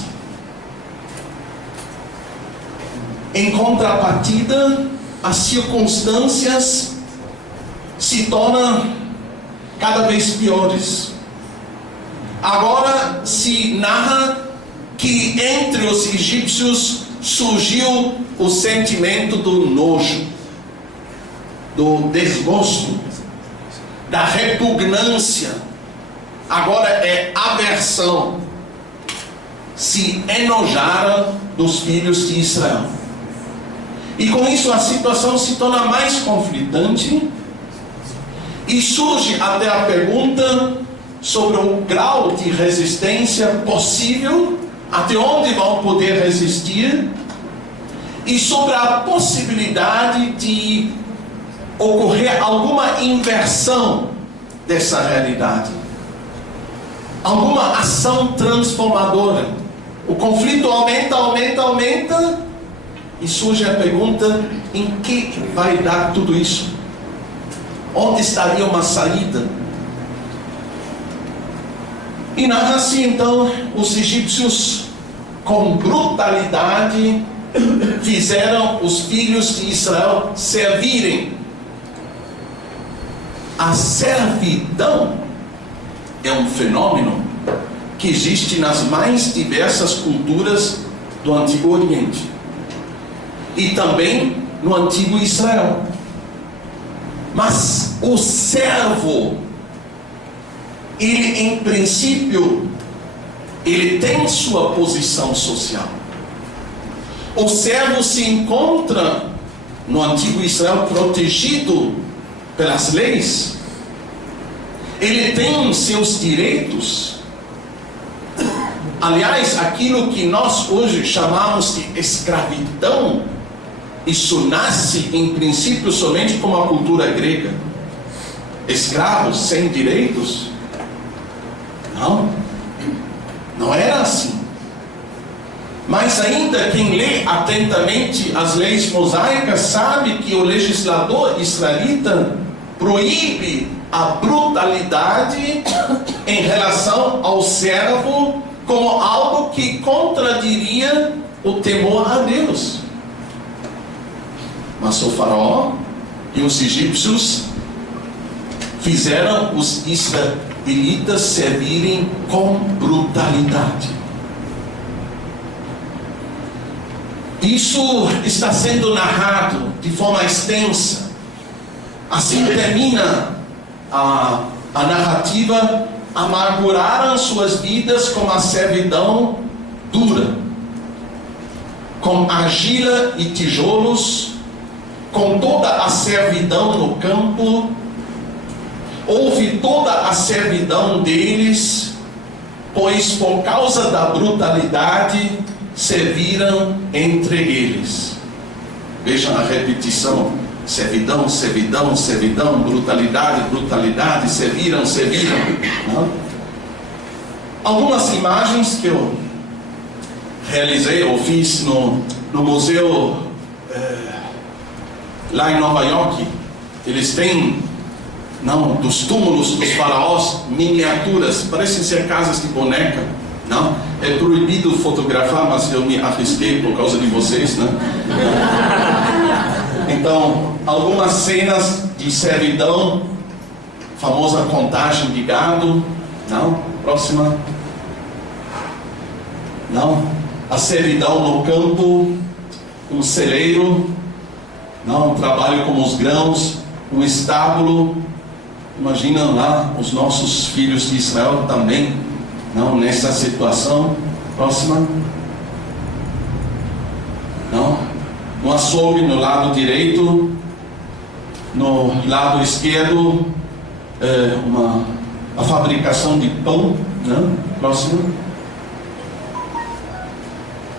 em contrapartida, as circunstâncias se tornam cada vez piores. Agora se narra que entre os egípcios surgiu o sentimento do nojo, do desgosto, da repugnância. Agora é aversão. Se enojaram dos filhos de Israel. E com isso a situação se torna mais conflitante, e surge até a pergunta sobre o grau de resistência possível, até onde vão poder resistir, e sobre a possibilidade de ocorrer alguma inversão dessa realidade, alguma ação transformadora. O conflito aumenta, e surge a pergunta: em que vai dar tudo isso? Onde estaria uma saída? E narra-se então, os egípcios com brutalidade fizeram os filhos de Israel servirem. A servidão é um fenômeno que existe nas mais diversas culturas do Antigo Oriente e também no Antigo Israel. Mas o servo, ele em princípio, ele tem sua posição social. O servo se encontra no Antigo Israel protegido pelas leis. Ele tem seus direitos. Aliás, aquilo que nós hoje chamamos de escravidão, isso nasce em princípio somente com a cultura grega. Escravos sem direitos? Não era assim. Mas ainda quem lê atentamente as leis mosaicas sabe que o legislador israelita proíbe a brutalidade em relação ao servo como algo que contradiria o temor a Deus. Mas o faraó e os egípcios fizeram os israelitas servirem com brutalidade. Isso está sendo narrado de forma extensa. Assim termina a narrativa. Amarguraram suas vidas com a servidão dura, com argila e tijolos, com toda a servidão no campo. Houve toda a servidão deles, pois por causa da brutalidade serviram entre eles. Vejam a repetição: servidão, servidão, servidão, brutalidade, brutalidade, serviram. Não? Algumas imagens que eu realizei ou fiz no museu lá em Nova York. Eles têm dos túmulos dos faraós miniaturas, parecem ser casas de boneca. Não? É proibido fotografar, mas eu me arrisquei por causa de vocês, né? Então, algumas cenas de servidão, famosa contagem de gado. Não? Próxima. Não? A servidão no campo, um celeiro, não? Trabalho com os grãos, um estábulo. Imagina lá os nossos filhos de Israel também, não? Nessa situação. Próxima. Não? Um açougue no lado direito, no lado esquerdo, a fabricação de pão. Não? Próximo.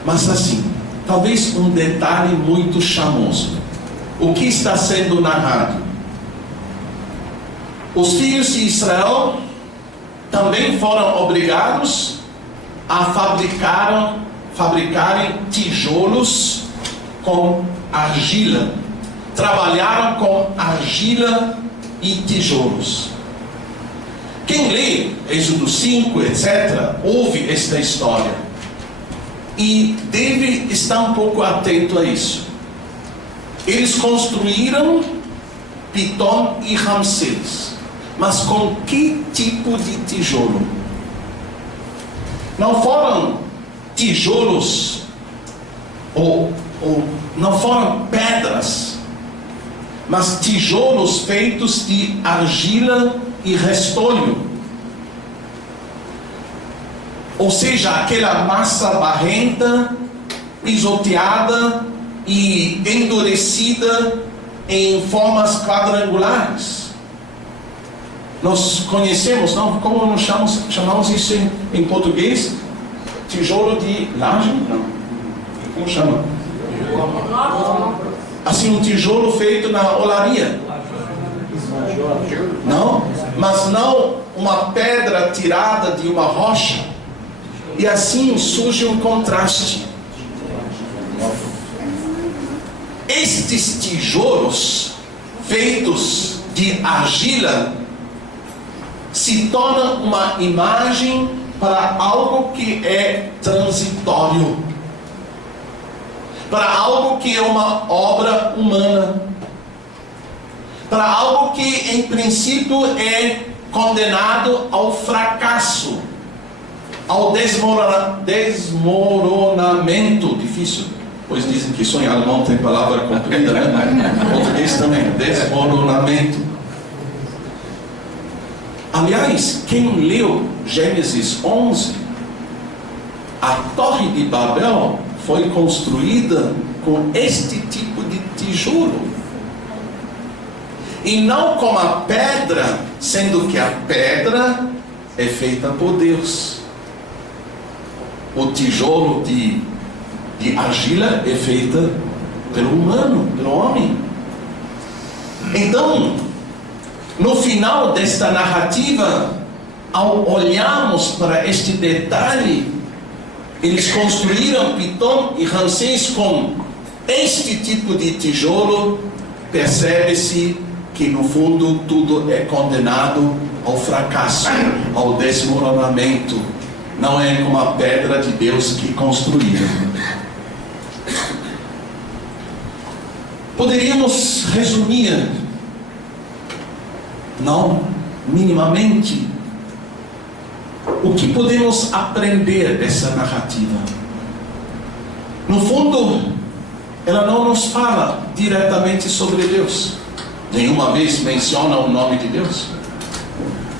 Mas assim, talvez um detalhe muito charmoso. O que está sendo narrado? Os filhos de Israel também foram obrigados a fabricarem tijolos com argila. Trabalharam com argila e tijolos. Quem lê Êxodo 5, etc., ouve esta história e deve estar um pouco atento a isso. Eles construíram Pitom e Ramsés, mas com que tipo de tijolo? Não foram tijolos ou não foram pedras, mas tijolos feitos de argila e restolho. Ou seja, aquela massa barrenta, pisoteada e endurecida em formas quadrangulares. Nós conhecemos, não? Como nós chamamos isso em português? Tijolo de laje? Não. Como chama? Assim, um tijolo feito na olaria. Não? Mas não uma pedra tirada de uma rocha. E assim surge um contraste. Estes tijolos feitos de argila se tornam uma imagem para algo que é transitório, para algo que é uma obra humana, para algo que em princípio é condenado ao fracasso, ao desmoronamento. Difícil, pois dizem que só em alemão tem palavra comprida, né? Em português também, desmoronamento. Aliás, quem leu Gênesis 11, a Torre de Babel foi construída com este tipo de tijolo, e não com a pedra, sendo que a pedra é feita por Deus. O tijolo de argila é feita pelo humano, pelo homem. Então, no final desta narrativa, ao olharmos para este detalhe, eles construíram Pitom e Ramsés com este tipo de tijolo. Percebe-se que no fundo tudo é condenado ao fracasso, ao desmoronamento. Não é como a pedra de Deus que construíram. Poderíamos resumir, não minimamente, o que podemos aprender dessa narrativa. No fundo, ela não nos fala diretamente sobre Deus. Nenhuma vez menciona o nome de Deus,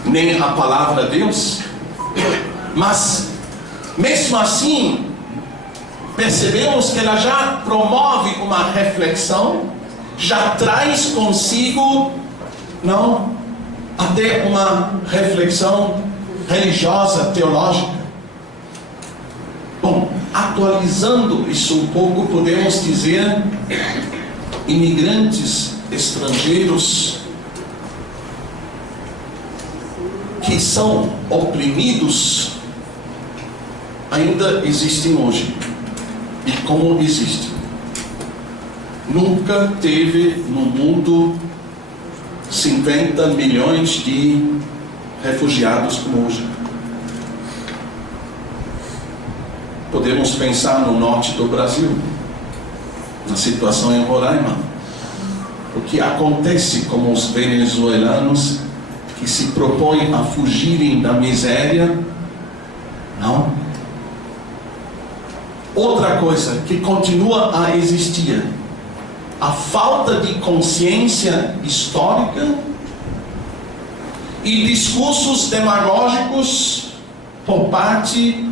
nem a palavra Deus. Mas, mesmo assim, percebemos que ela já promove uma reflexão, já traz consigo, até uma reflexão religiosa, teológica. Bom, atualizando isso um pouco, podemos dizer, imigrantes estrangeiros que são oprimidos ainda existem hoje. E como existem? Nunca teve no mundo 50 milhões de refugiados como hoje. Podemos pensar no norte do Brasil, na situação em Roraima. O que acontece com os venezuelanos que se propõem a fugirem da miséria? Não. Outra coisa que continua a existir, a falta de consciência histórica e discursos demagógicos por parte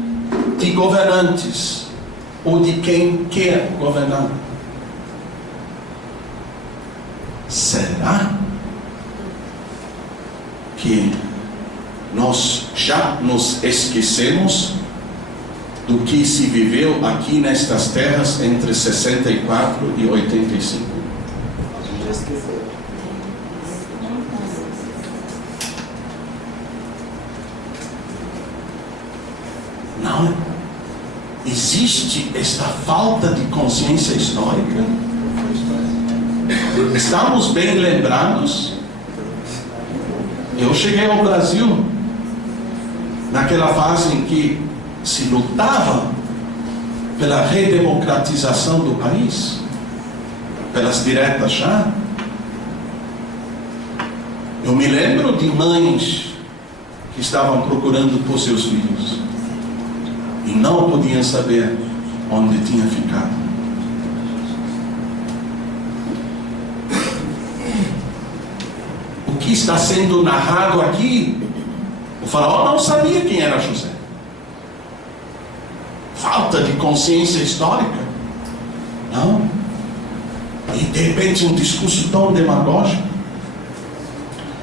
de governantes ou de quem quer governar. Será que nós já nos esquecemos do que se viveu aqui nestas terras entre 64 e 85? A gente já esqueceu. Não. Existe esta falta de consciência histórica. Estamos bem lembrados. Eu cheguei ao Brasil naquela fase em que se lutava pela redemocratização do país, pelas diretas já. Eu me lembro de mães que estavam procurando por seus filhos e não podiam saber onde tinha ficado. O que está sendo narrado aqui, o faraó não sabia quem era José. Falta de consciência histórica, não? E de repente um discurso tão demagógico.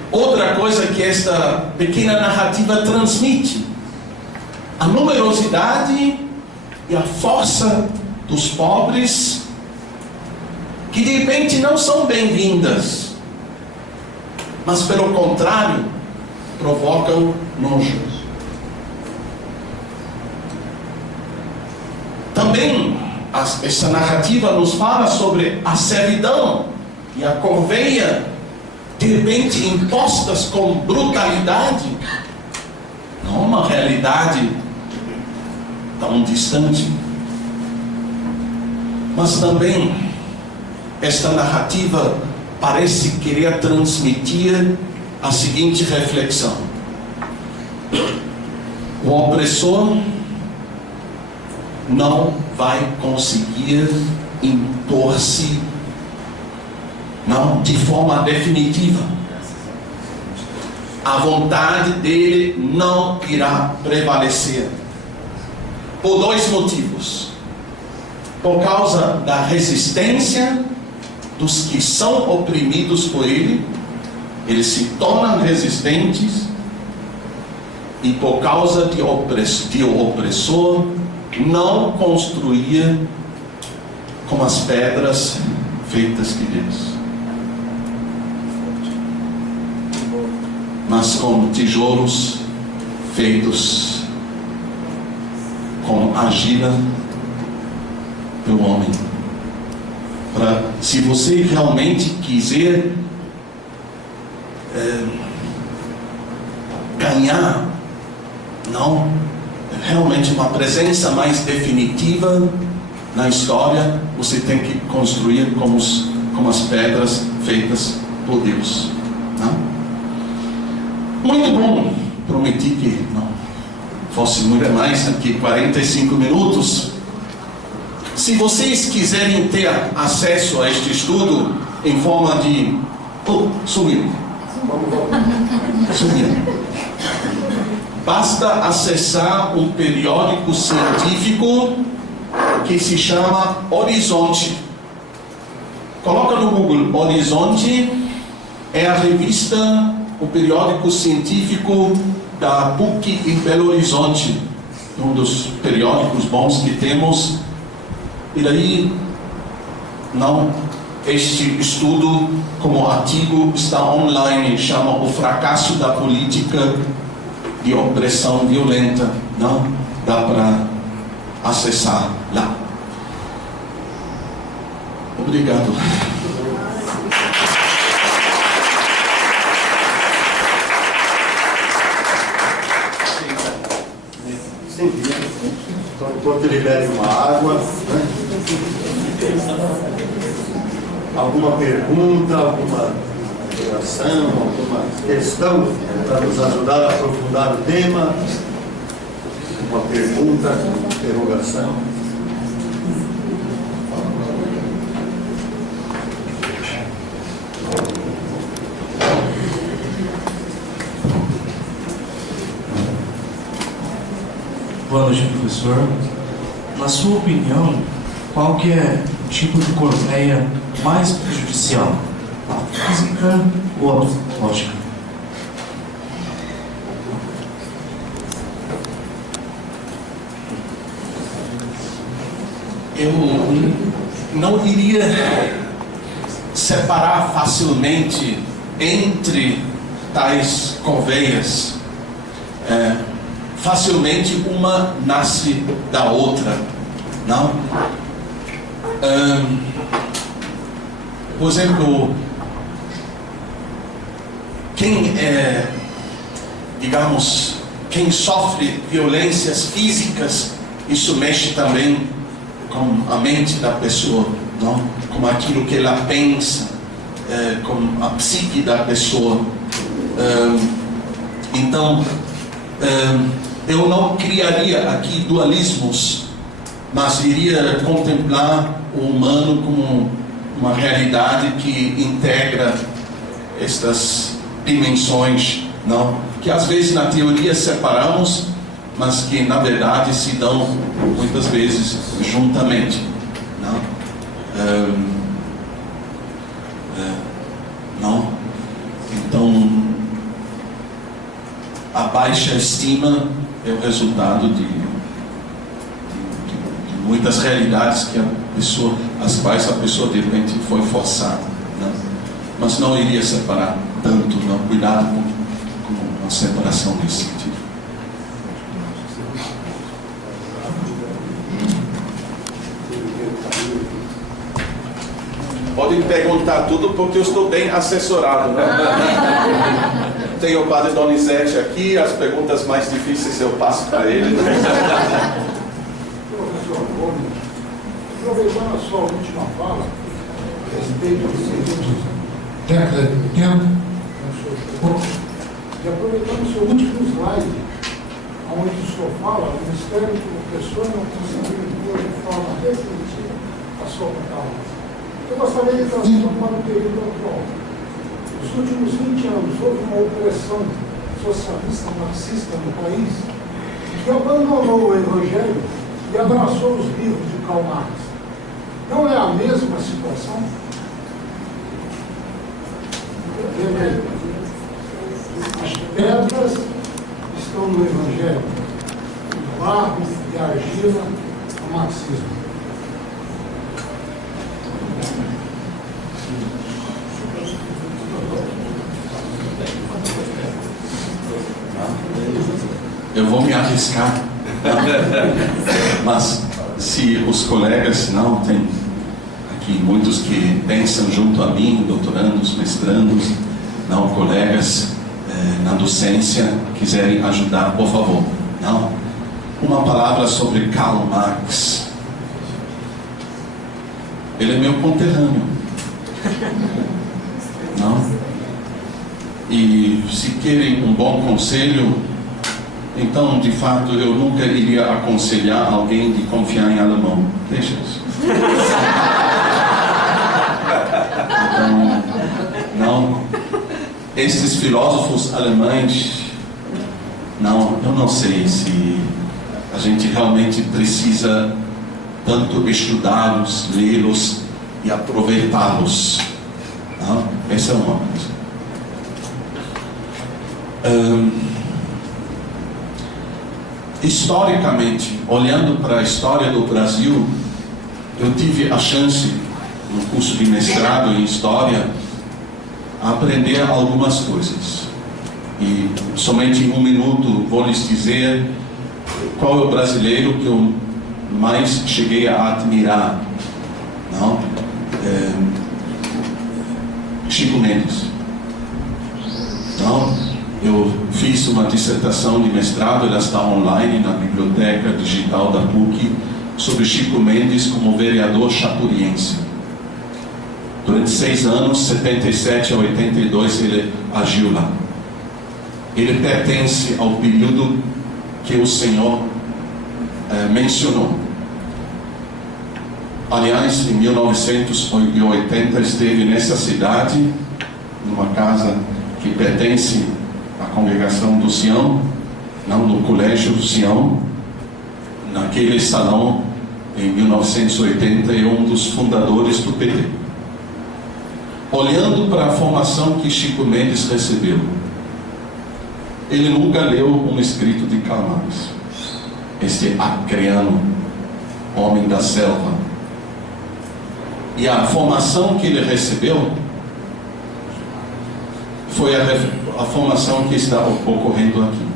Outra coisa que esta pequena narrativa transmite: a numerosidade e a força dos pobres, que de repente não são bem-vindas, mas pelo contrário provocam nojo. Também essa narrativa nos fala sobre a servidão e a corveia, de repente impostas com brutalidade, não uma realidade tão distante. Mas também esta narrativa parece querer transmitir a seguinte reflexão: o opressor não vai conseguir impor-se, não de forma definitiva. A vontade dele não irá prevalecer, por dois motivos: por causa da resistência dos que são oprimidos por ele, eles se tornam resistentes, e por causa de o opressor não construía com as pedras feitas de Deus, mas com tijolos feitos com argila pelo homem. Se você realmente quiser ganhar, não, realmente uma presença mais definitiva na história, você tem que construir como as pedras feitas por Deus. Não? Muito bom. Prometi que não fosse muito mais do que 45 minutos. se vocês quiserem ter acesso a este estudo em forma de... sumiu. Basta acessar um periódico científico que se chama Horizonte. Coloca no Google, Horizonte é a revista, o periódico científico da PUC em Belo Horizonte, um dos periódicos bons que temos. E daí, não, este estudo como artigo está online, chama O Fracasso da Política de Opressão Violenta. Não dá para acessar lá. Obrigado. Sim. Então, enquanto ele bebe uma água, né? Alguma pergunta, alguma reação, alguma questão para nos ajudar a aprofundar o tema? Uma pergunta, uma interrogação? Boa noite, professor. Na sua opinião, qual que é o tipo de corneia mais prejudicial? A física ou a psicológica? Eu não iria separar facilmente entre tais corveias. Facilmente uma nasce da outra, não? Por exemplo, quem quem sofre violências físicas, isso mexe também com a mente da pessoa, não? Com aquilo que ela pensa, com a psique da pessoa. Então, eu não criaria aqui dualismos, mas iria contemplar o humano como uma realidade que integra estas dimensões, não? Que às vezes na teoria separamos, mas que na verdade se dão muitas vezes juntamente, não? Não? Então, a baixa estima é o resultado de muitas realidades que as quais a pessoa de repente foi forçada, né? Mas não iria separar tanto, não. Cuidado com a separação nesse sentido. Podem perguntar tudo porque eu estou bem assessorado, né? Tem o padre Donizete aqui, as perguntas mais difíceis eu passo para ele. Professor, aproveitando a sua última fala, a respeito do seguinte, década de 80, e aproveitando o seu último slide, onde o senhor fala, o Ministério do Professor não conseguiu impor de forma definitiva a sua palavra. Eu gostaria de trazer para o período atual. Nos últimos 20 anos, houve uma opressão socialista, marxista no país, que abandonou o Evangelho e abraçou os livros de Karl Marx. Não é a mesma situação? As pedras estão no Evangelho, o barro e a argila, o marxismo. Eu vou me arriscar, mas se os colegas, não, tem aqui muitos que pensam junto a mim, doutorandos, mestrandos, não, colegas na docência, quiserem ajudar, por favor, não? Uma palavra sobre Karl Marx. Ele é meu conterrâneo, não? E se querem um bom conselho, então, de fato, eu nunca iria aconselhar alguém de confiar em alemão. Deixa isso. Então, não. Esses filósofos alemães, não, eu não sei se a gente realmente precisa tanto estudá-los, lê-los e aproveitá-los. Não? Essa é uma coisa. Historicamente, olhando para a história do Brasil, eu tive a chance, no curso de mestrado em História, a aprender algumas coisas. E somente em um minuto vou lhes dizer qual é o brasileiro que eu mais cheguei a admirar. Não? Chico Mendes. Não? Eu fiz uma dissertação de mestrado, ela está online na biblioteca digital da PUC, sobre Chico Mendes como vereador chapuriense. Durante 6 anos, 77 a 82, ele agiu lá. Ele pertence ao período que o Senhor mencionou. Aliás, em 1980, esteve nessa cidade, numa casa que pertence à congregação do Sião, não, no Colégio do Sião, naquele salão, em 1980, é um dos fundadores do PT. Olhando para a formação que Chico Mendes recebeu, ele nunca leu um escrito de Karl Marx, este acreano, homem da selva. E a formação que ele recebeu foi a formação que está ocorrendo aqui.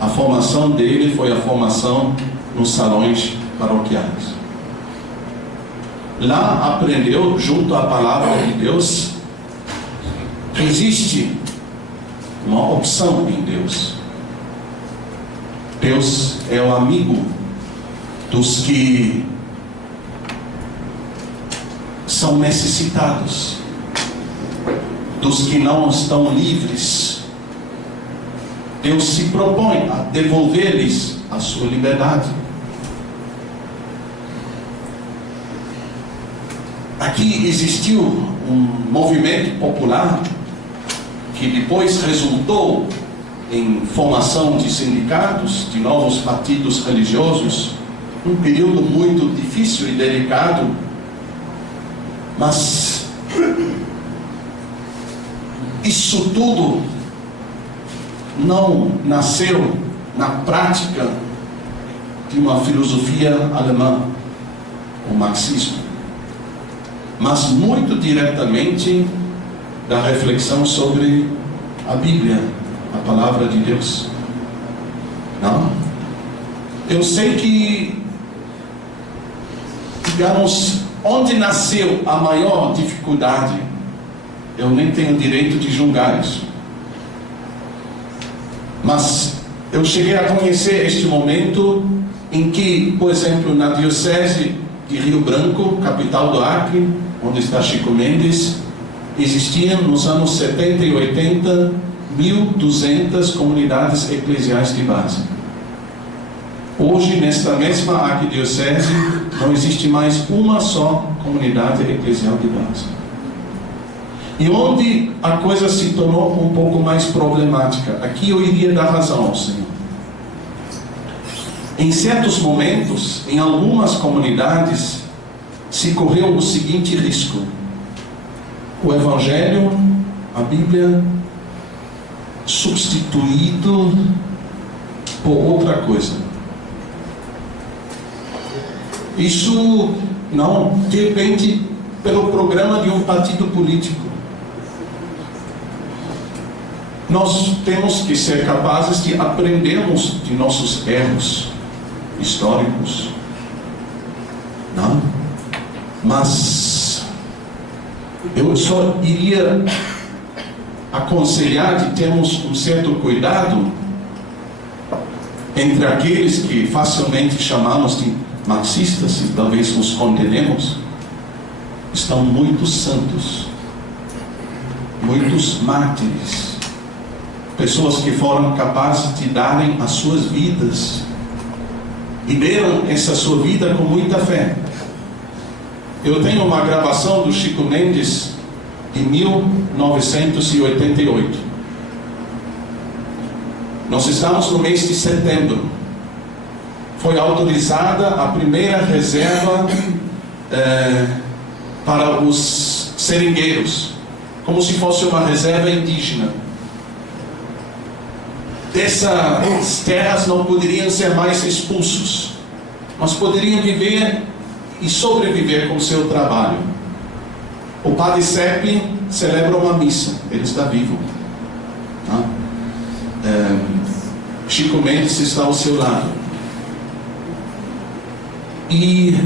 A formação dele foi a formação nos salões paroquiais. Lá aprendeu, junto à palavra de Deus, que existe uma opção em Deus. Deus é o amigo dos que são necessitados, dos que não estão livres. Deus se propõe a devolver-lhes a sua liberdade. Aqui existiu um movimento popular que depois resultou em formação de sindicatos, de novos partidos religiosos, um período muito difícil e delicado, mas isso tudo não nasceu na prática de uma filosofia alemã, o marxismo, mas muito diretamente da reflexão sobre a Bíblia, a palavra de Deus. Não? Eu sei que, digamos, onde nasceu a maior dificuldade, eu nem tenho direito de julgar isso. Mas eu cheguei a conhecer este momento em que, por exemplo, na Diocese de Rio Branco, capital do Acre, onde está Chico Mendes, existiam nos anos 70 e 80 1.200 comunidades eclesiais de base. Hoje, nesta mesma arquidiocese, não existe mais uma só comunidade eclesial de base. E onde a coisa se tornou um pouco mais problemática, aqui eu iria dar razão ao Senhor. Em certos momentos, em algumas comunidades, se correu o seguinte risco: o Evangelho, a Bíblia, substituído por outra coisa. Isso não depende pelo programa de um partido político. Nós temos que ser capazes de aprendermos de nossos erros históricos. Não? Mas eu só iria aconselhar de termos um certo cuidado entre aqueles que facilmente chamamos de marxistas, e talvez os condenemos. Estão muitos santos, muitos mártires, pessoas que foram capazes de darem as suas vidas e deram essa sua vida com muita fé. Eu tenho uma gravação do Chico Mendes de 1988. Nós estamos no mês de setembro. Foi autorizada a primeira reserva para os seringueiros, como se fosse uma reserva indígena. Dessas terras não poderiam ser mais expulsos, mas poderiam viver e sobreviver com o seu trabalho. O Padre Sepp celebra uma missa, ele está vivo. Chico Mendes está ao seu lado. E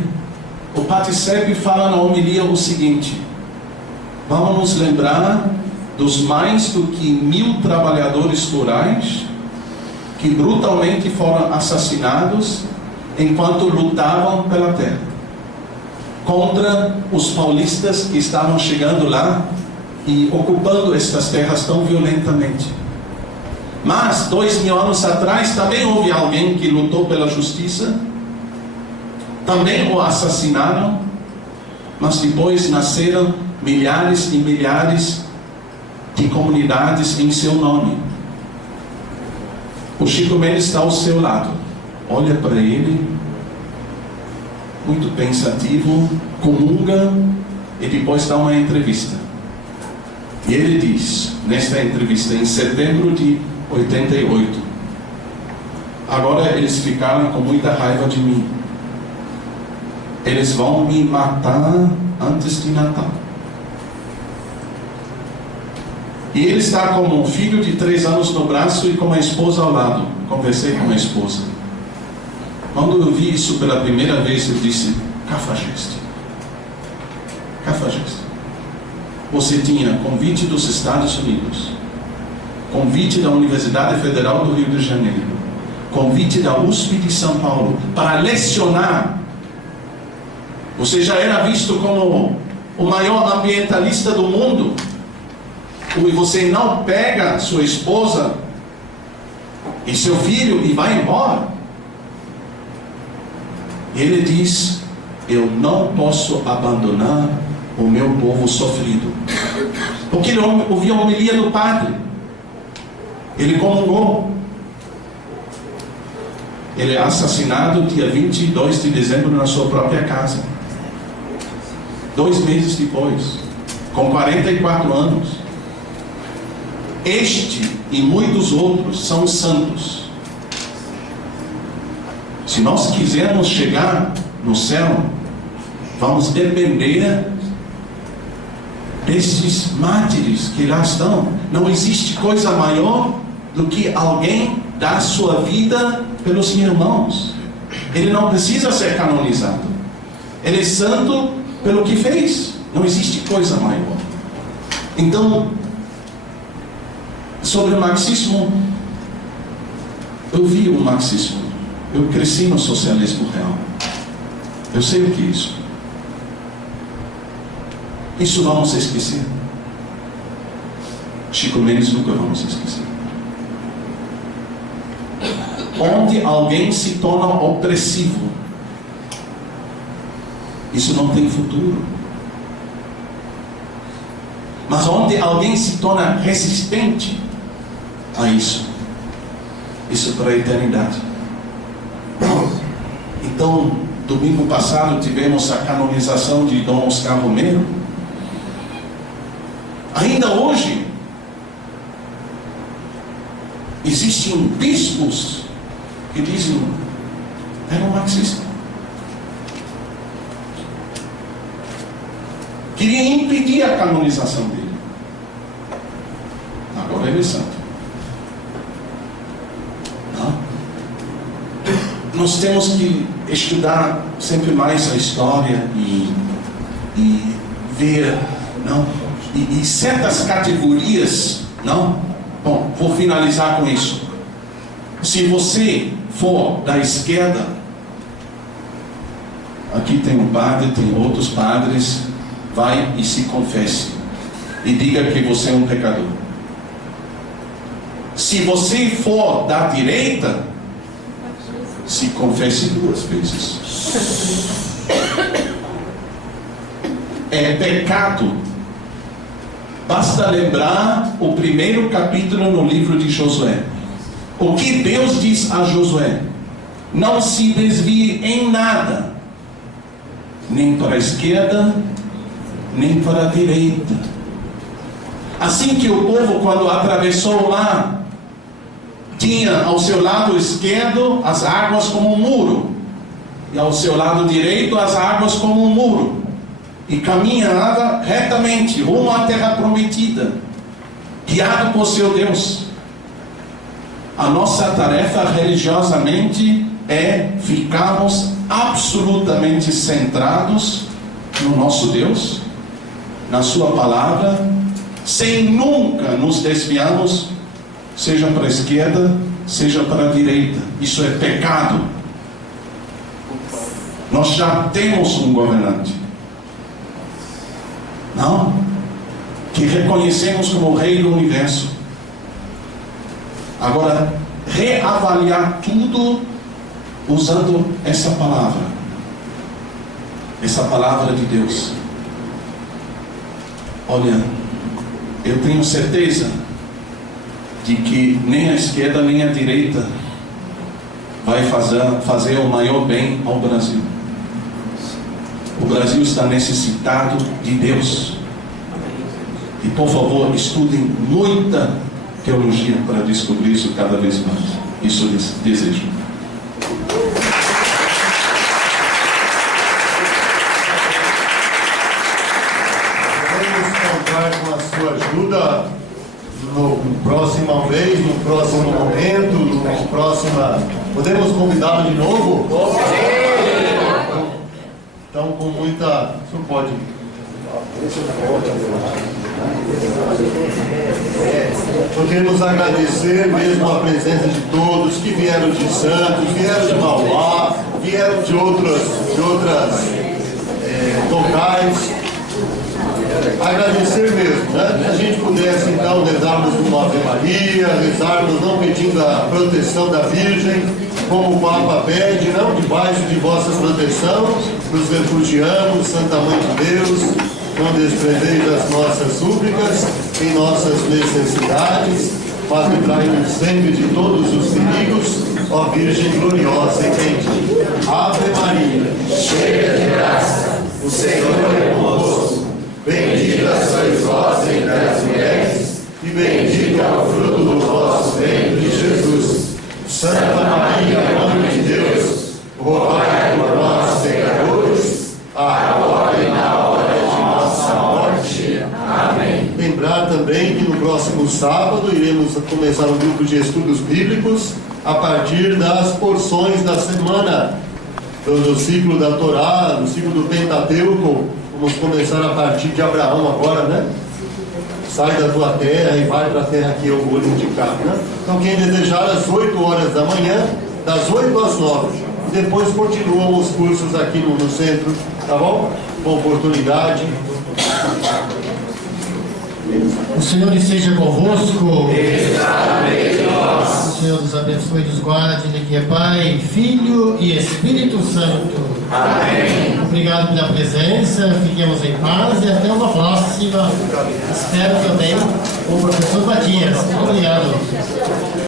o Padre Sepp fala na homilia o seguinte: vamos nos lembrar dos mais do que 1000 trabalhadores rurais que brutalmente foram assassinados enquanto lutavam pela terra contra os paulistas que estavam chegando lá e ocupando estas terras tão violentamente. Mas 2000 anos atrás também houve alguém que lutou pela justiça, também o assassinaram, mas depois nasceram milhares e milhares de comunidades em seu nome. O Chico Mendes está ao seu lado, olha para ele, muito pensativo, comunga e depois dá uma entrevista. E ele diz, nesta entrevista, em setembro de 88, agora eles ficaram com muita raiva de mim. Eles vão me matar antes de Natal. E ele está com um filho de 3 anos no braço e com uma esposa ao lado. Conversei com a esposa. Quando eu vi isso pela primeira vez, eu disse: cafajeste. Cafajeste. Você tinha convite dos Estados Unidos, convite da Universidade Federal do Rio de Janeiro, convite da USP de São Paulo para lecionar. Você já era visto como o maior ambientalista do mundo, e você não pega sua esposa e seu filho e vai embora. Ele diz: eu não posso abandonar o meu povo sofrido. Porque ele ouviu a homilia do padre, ele comungou. Ele é assassinado dia 22 de dezembro na sua própria casa, 2 meses depois, com 44 anos. Este e muitos outros são santos. Se nós quisermos chegar no céu, vamos depender desses mártires que lá estão. Não existe coisa maior do que alguém dar sua vida pelos irmãos. Ele não precisa ser canonizado. Ele é santo pelo que fez. Não existe coisa maior. Então, sobre o marxismo, eu vi o marxismo. Eu cresci no socialismo real. Eu sei o que é isso. Isso vamos esquecer. Chico Mendes nunca vamos esquecer. Onde alguém se torna opressivo, isso não tem futuro. Mas onde alguém se torna resistente a isso, isso é para a eternidade. Então, domingo passado tivemos a canonização de Dom Oscar Romero. Ainda hoje existem bispos que dizem: era um marxista, queria impedir a canonização dele. Agora ele é santo. Nós temos que estudar sempre mais a história e ver, não? E certas categorias, não? Bom, vou finalizar com isso. Se você for da esquerda, aqui tem um padre, tem outros padres, vai e se confesse e diga que você é um pecador. Se você for da direita, se confesse 2 vezes. é pecado. Basta lembrar o primeiro capítulo no livro de Josué. O que Deus diz a Josué: não se desvie em nada, nem para a esquerda, nem para a direita. Assim que o povo, quando atravessou o mar, tinha ao seu lado esquerdo as águas como um muro, e ao seu lado direito as águas como um muro, e caminhava retamente rumo à terra prometida, guiado por seu Deus. A nossa tarefa religiosamente é ficarmos absolutamente centrados no nosso Deus, na sua palavra, sem nunca nos desviarmos, seja para a esquerda, seja para a direita. Isso é pecado. Nós já temos um governante, não? Que reconhecemos como o Rei do Universo. Agora, reavaliar tudo usando essa palavra de Deus. Olha, eu tenho certeza de que nem a esquerda nem a direita vai fazer o maior bem ao Brasil. O Brasil está necessitado de Deus. E por favor, estudem muita teologia para descobrir isso cada vez mais. Isso lhes desejo. Podemos contar com a sua ajuda no próximo vez, no próximo momento, no próxima. Podemos convidá-lo de novo? Então, com muita. Isso pode. Nós queremos agradecer mesmo a presença de todos que vieram de Santos, vieram de Mauá, vieram de outras locais. Agradecer mesmo, né? Se a gente pudesse então rezarmos uma Ave Maria, rezarmos não pedindo a proteção da Virgem, como o Papa pede, não debaixo de vossa proteção, nos refugiamos, Santa Mãe de Deus, não desprezeis as nossas súplicas em nossas necessidades, mas livrai-nos sempre de todos os perigos, ó Virgem gloriosa e bendita. Ave Maria, cheia de graça, o Senhor é convosco. Bendita sois vós entre as mulheres, e bendito é o fruto do vosso ventre, Jesus. Santa Maria, Mãe de Deus, rogai por nós, pecadores, agora e na hora de nossa morte. Amém. Lembrar também que no próximo sábado iremos começar um grupo de estudos bíblicos a partir das porções da semana do ciclo da Torá, do ciclo do Pentateuco. Vamos começar a partir de Abraão agora, né? Sai da tua terra e vai para a terra que eu vou lhe indicar, né? Então quem desejar às 8 horas da manhã, das 8 às 9. E depois continuam os cursos aqui no centro, tá bom? Com oportunidade. O Senhor esteja convosco. O Senhor nos abençoe e nos guarde, Ele que é Pai, Filho e Espírito Santo. Amém. Obrigado pela presença, fiquemos em paz e até uma próxima. Espero também com o professor Matias. Obrigado.